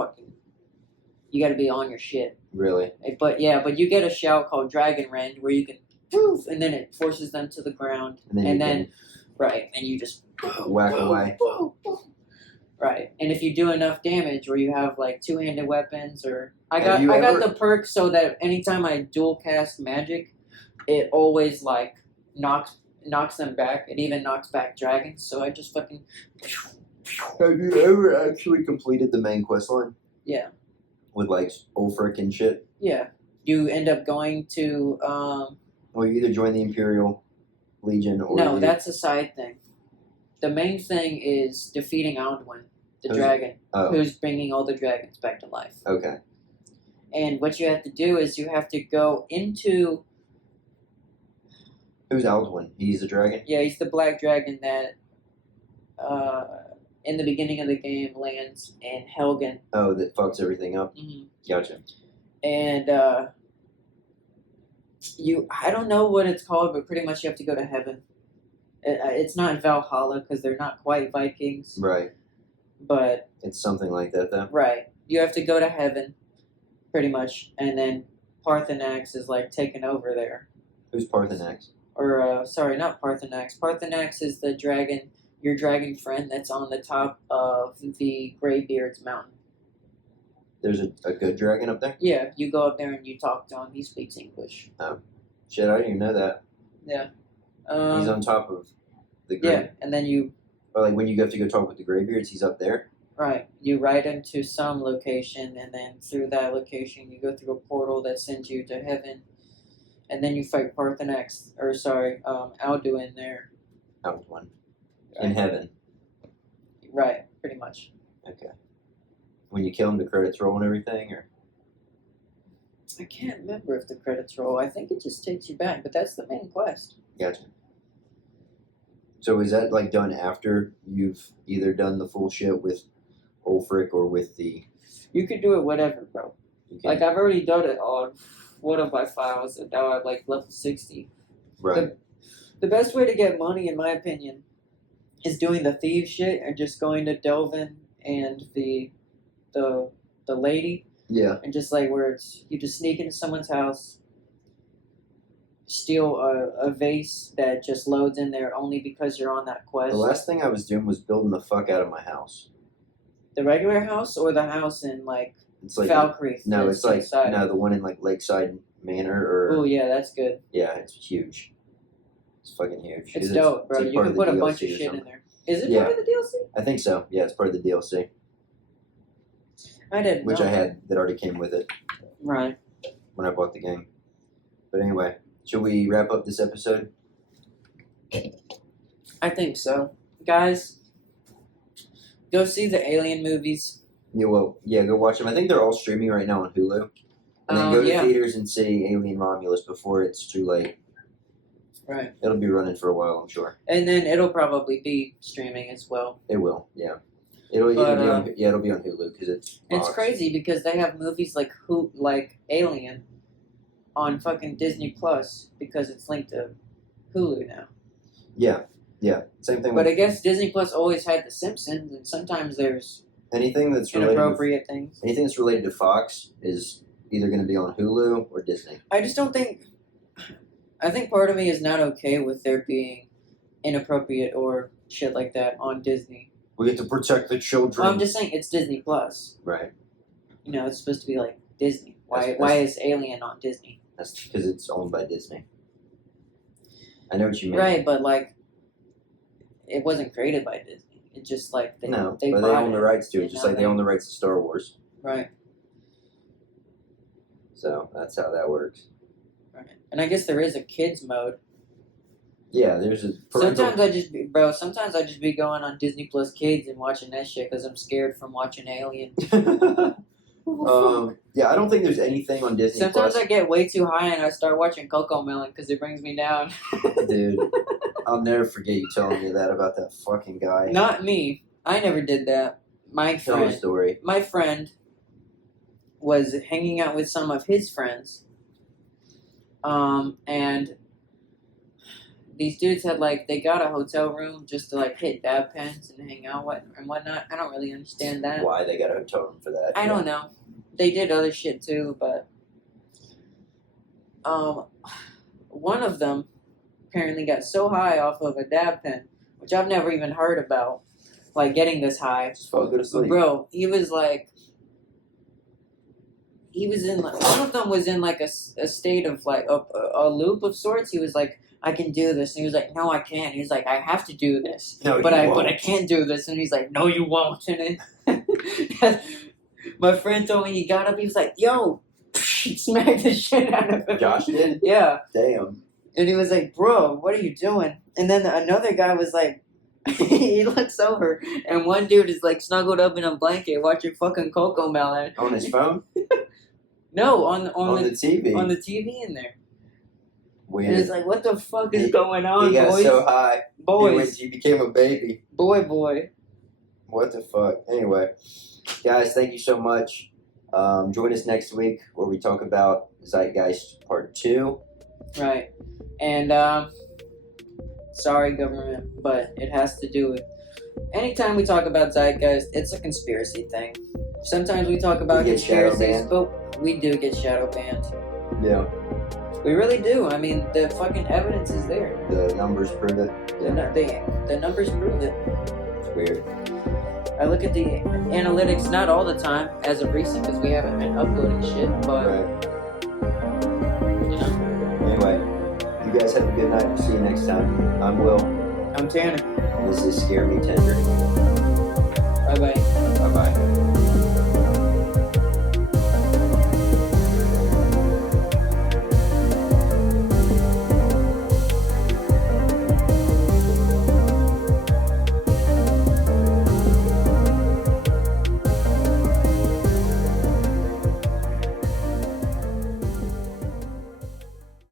you got to be on your shit. Really? But you get a shout called Dragon Rend where you can poof, and then it forces them to the ground, And then right, and you just whack away. Right, and if you do enough damage, where you have like two-handed weapons, or I Have got you ever- the perk so that anytime I dual cast magic, it always like knocks them back. It even knocks back dragons. So I just fucking Have you ever actually completed the main quest line? Yeah. With like Ulfric and shit? Yeah. You end up going to Well, you either join the Imperial Legion or no, that's a side thing. The main thing is defeating Alduin, the dragon, who's bringing all the dragons back to life. Okay. And what you have to do is you have to go into... Who's Alduin? He's a dragon? Yeah, he's the black dragon that, in the beginning of the game, lands in Helgen. Oh, that fucks everything up? Mhm. Gotcha. And, I don't know what it's called, but pretty much you have to go to heaven. It's not Valhalla, because they're not quite Vikings. Right. But... It's something like that, though? Right. you have to go to heaven, pretty much, and then Parthenax is like taken over there. Who's Parthenax? Or sorry, not Parthenax. Parthenax is the dragon, your dragon friend that's on the top of the Greybeard's mountain. There's a good dragon up there? Yeah, you go up there and you talk to him. He speaks English. Oh. Shit, I didn't even know that. Yeah. He's on top of the Yeah, and then you... Or like when you have to go talk with the Greybeards, he's up there? Right. You ride into some location, and then through that location, you go through a portal that sends you to heaven, and then you fight Parthenax, or sorry, Alduin there. Alduin. Right. In heaven. Right, pretty much. Okay. When you kill him, the credits roll and everything, or? I can't remember if the credits roll. I think it just takes you back, but that's the main quest. Gotcha. So is that like done after you've either done the full shit with Ulfric or with the... You could do it whatever, bro. Like, I've already done it on one of my files, and now I'm like level 60. Right. The best way to get money, in my opinion, is doing the thief shit and just going to Delvin and the lady. Yeah. And just like where it's, you just sneak into someone's house, steal a vase that just loads in there only because you're on that quest. The last thing I was doing was building the fuck out of my house. The regular house or the house in like It's like Valkyrie? No, it's like inside? no, the one in like Lakeside Manor or. Oh yeah, that's good. Yeah, it's huge. It's fucking huge. It's dope, bro. It's like You part can of the put a DLC bunch of or shit in something. there. Is it Yeah. part of the DLC? I think so. Yeah, it's part of the DLC, I didn't which know. I had that already came with it Right. when I bought the game. But anyway, should we wrap up this episode? I think so. Guys, go see the Alien movies. Yeah, well, yeah, go watch them. I think they're all streaming right now on Hulu. And then go to Yeah. theaters and see Alien Romulus before it's too late. Right. It'll be running for a while, I'm sure. And then it'll probably be streaming as well. It will, yeah. It'll be on Hulu because it's. It's Fox. crazy because they have movies like Alien on fucking Disney Plus because it's linked to Hulu now. Yeah, yeah. Same thing. But with I guess Disney Plus always had The Simpsons, and sometimes there's anything that's related. inappropriate things. Anything that's related to Fox is either going to be on Hulu or Disney. I just don't think. I think part of me is not okay with there being inappropriate or shit like that on Disney. We have to protect the children. Well, I'm just saying it's Disney Plus. Right. You know, it's supposed to be like Disney. Why That's- is Alien on Disney? That's because it's owned by Disney. I know what you mean. Right, but like, it wasn't created by Disney. It just like they No, they but they brought own the it, rights to you it, just know, like they own the rights to Star Wars. Right. So that's how that works. Right. And I guess there is a kids mode. Yeah, there's a. Sometimes I just be going on Disney Plus Kids and watching that shit because I'm scared from watching Alien. Yeah, I don't think there's anything on Disney Sometimes Plus. I get way too high and I start watching Coco Melon because it brings me down. Dude, I'll never forget you telling me that about that fucking guy. Not me. I never did that. My Tell the friend. story. My friend was hanging out with some of his friends. And these dudes had they got a hotel room just to hit dab pens and hang out and whatnot. I don't really understand that. Why they got a hotel room for that? I don't know. They did other shit too, but one of them apparently got so high off of a dab pen, which I've never even heard about, getting this high. Just go to sleep. Bro, he was in one of them was in a state of a loop of sorts. He was like, I can do this, and he was like, no, I can't. He was like, I have to do this, No, but you I won't. can't do this, and he's like, no, you won't. And then my friend told me he got up. He was like, yo, he smacked the shit out of him. Josh did? Yeah. Damn. And he was like, bro, what are you doing? And then another guy was like, he looks over, and one dude is snuggled up in a blanket watching fucking Coco Melon. On his phone? No, on the TV. On the TV in there. Weird. And it's like, what the fuck is going on, He got boys? so high. Boys. He became a baby. Boy. What the fuck? Anyway, guys, thank you so much. Join us next week where we talk about Zeitgeist Part 2. Right. And, sorry, government, but it has to do with anytime we talk about Zeitgeist, it's a conspiracy thing. Sometimes we talk about We get shadow conspiracies, banned. but we do get shadow banned. Yeah. We really do. I mean, the fucking evidence is there. The numbers prove it. The numbers prove it. It's weird. I look at the analytics, not all the time, as of recent, because we haven't been uploading shit, but, you know. Anyway, you guys have a good night. See you next time. I'm Will. I'm Tanner. This is ScareMeTender. Bye-bye. Bye-bye.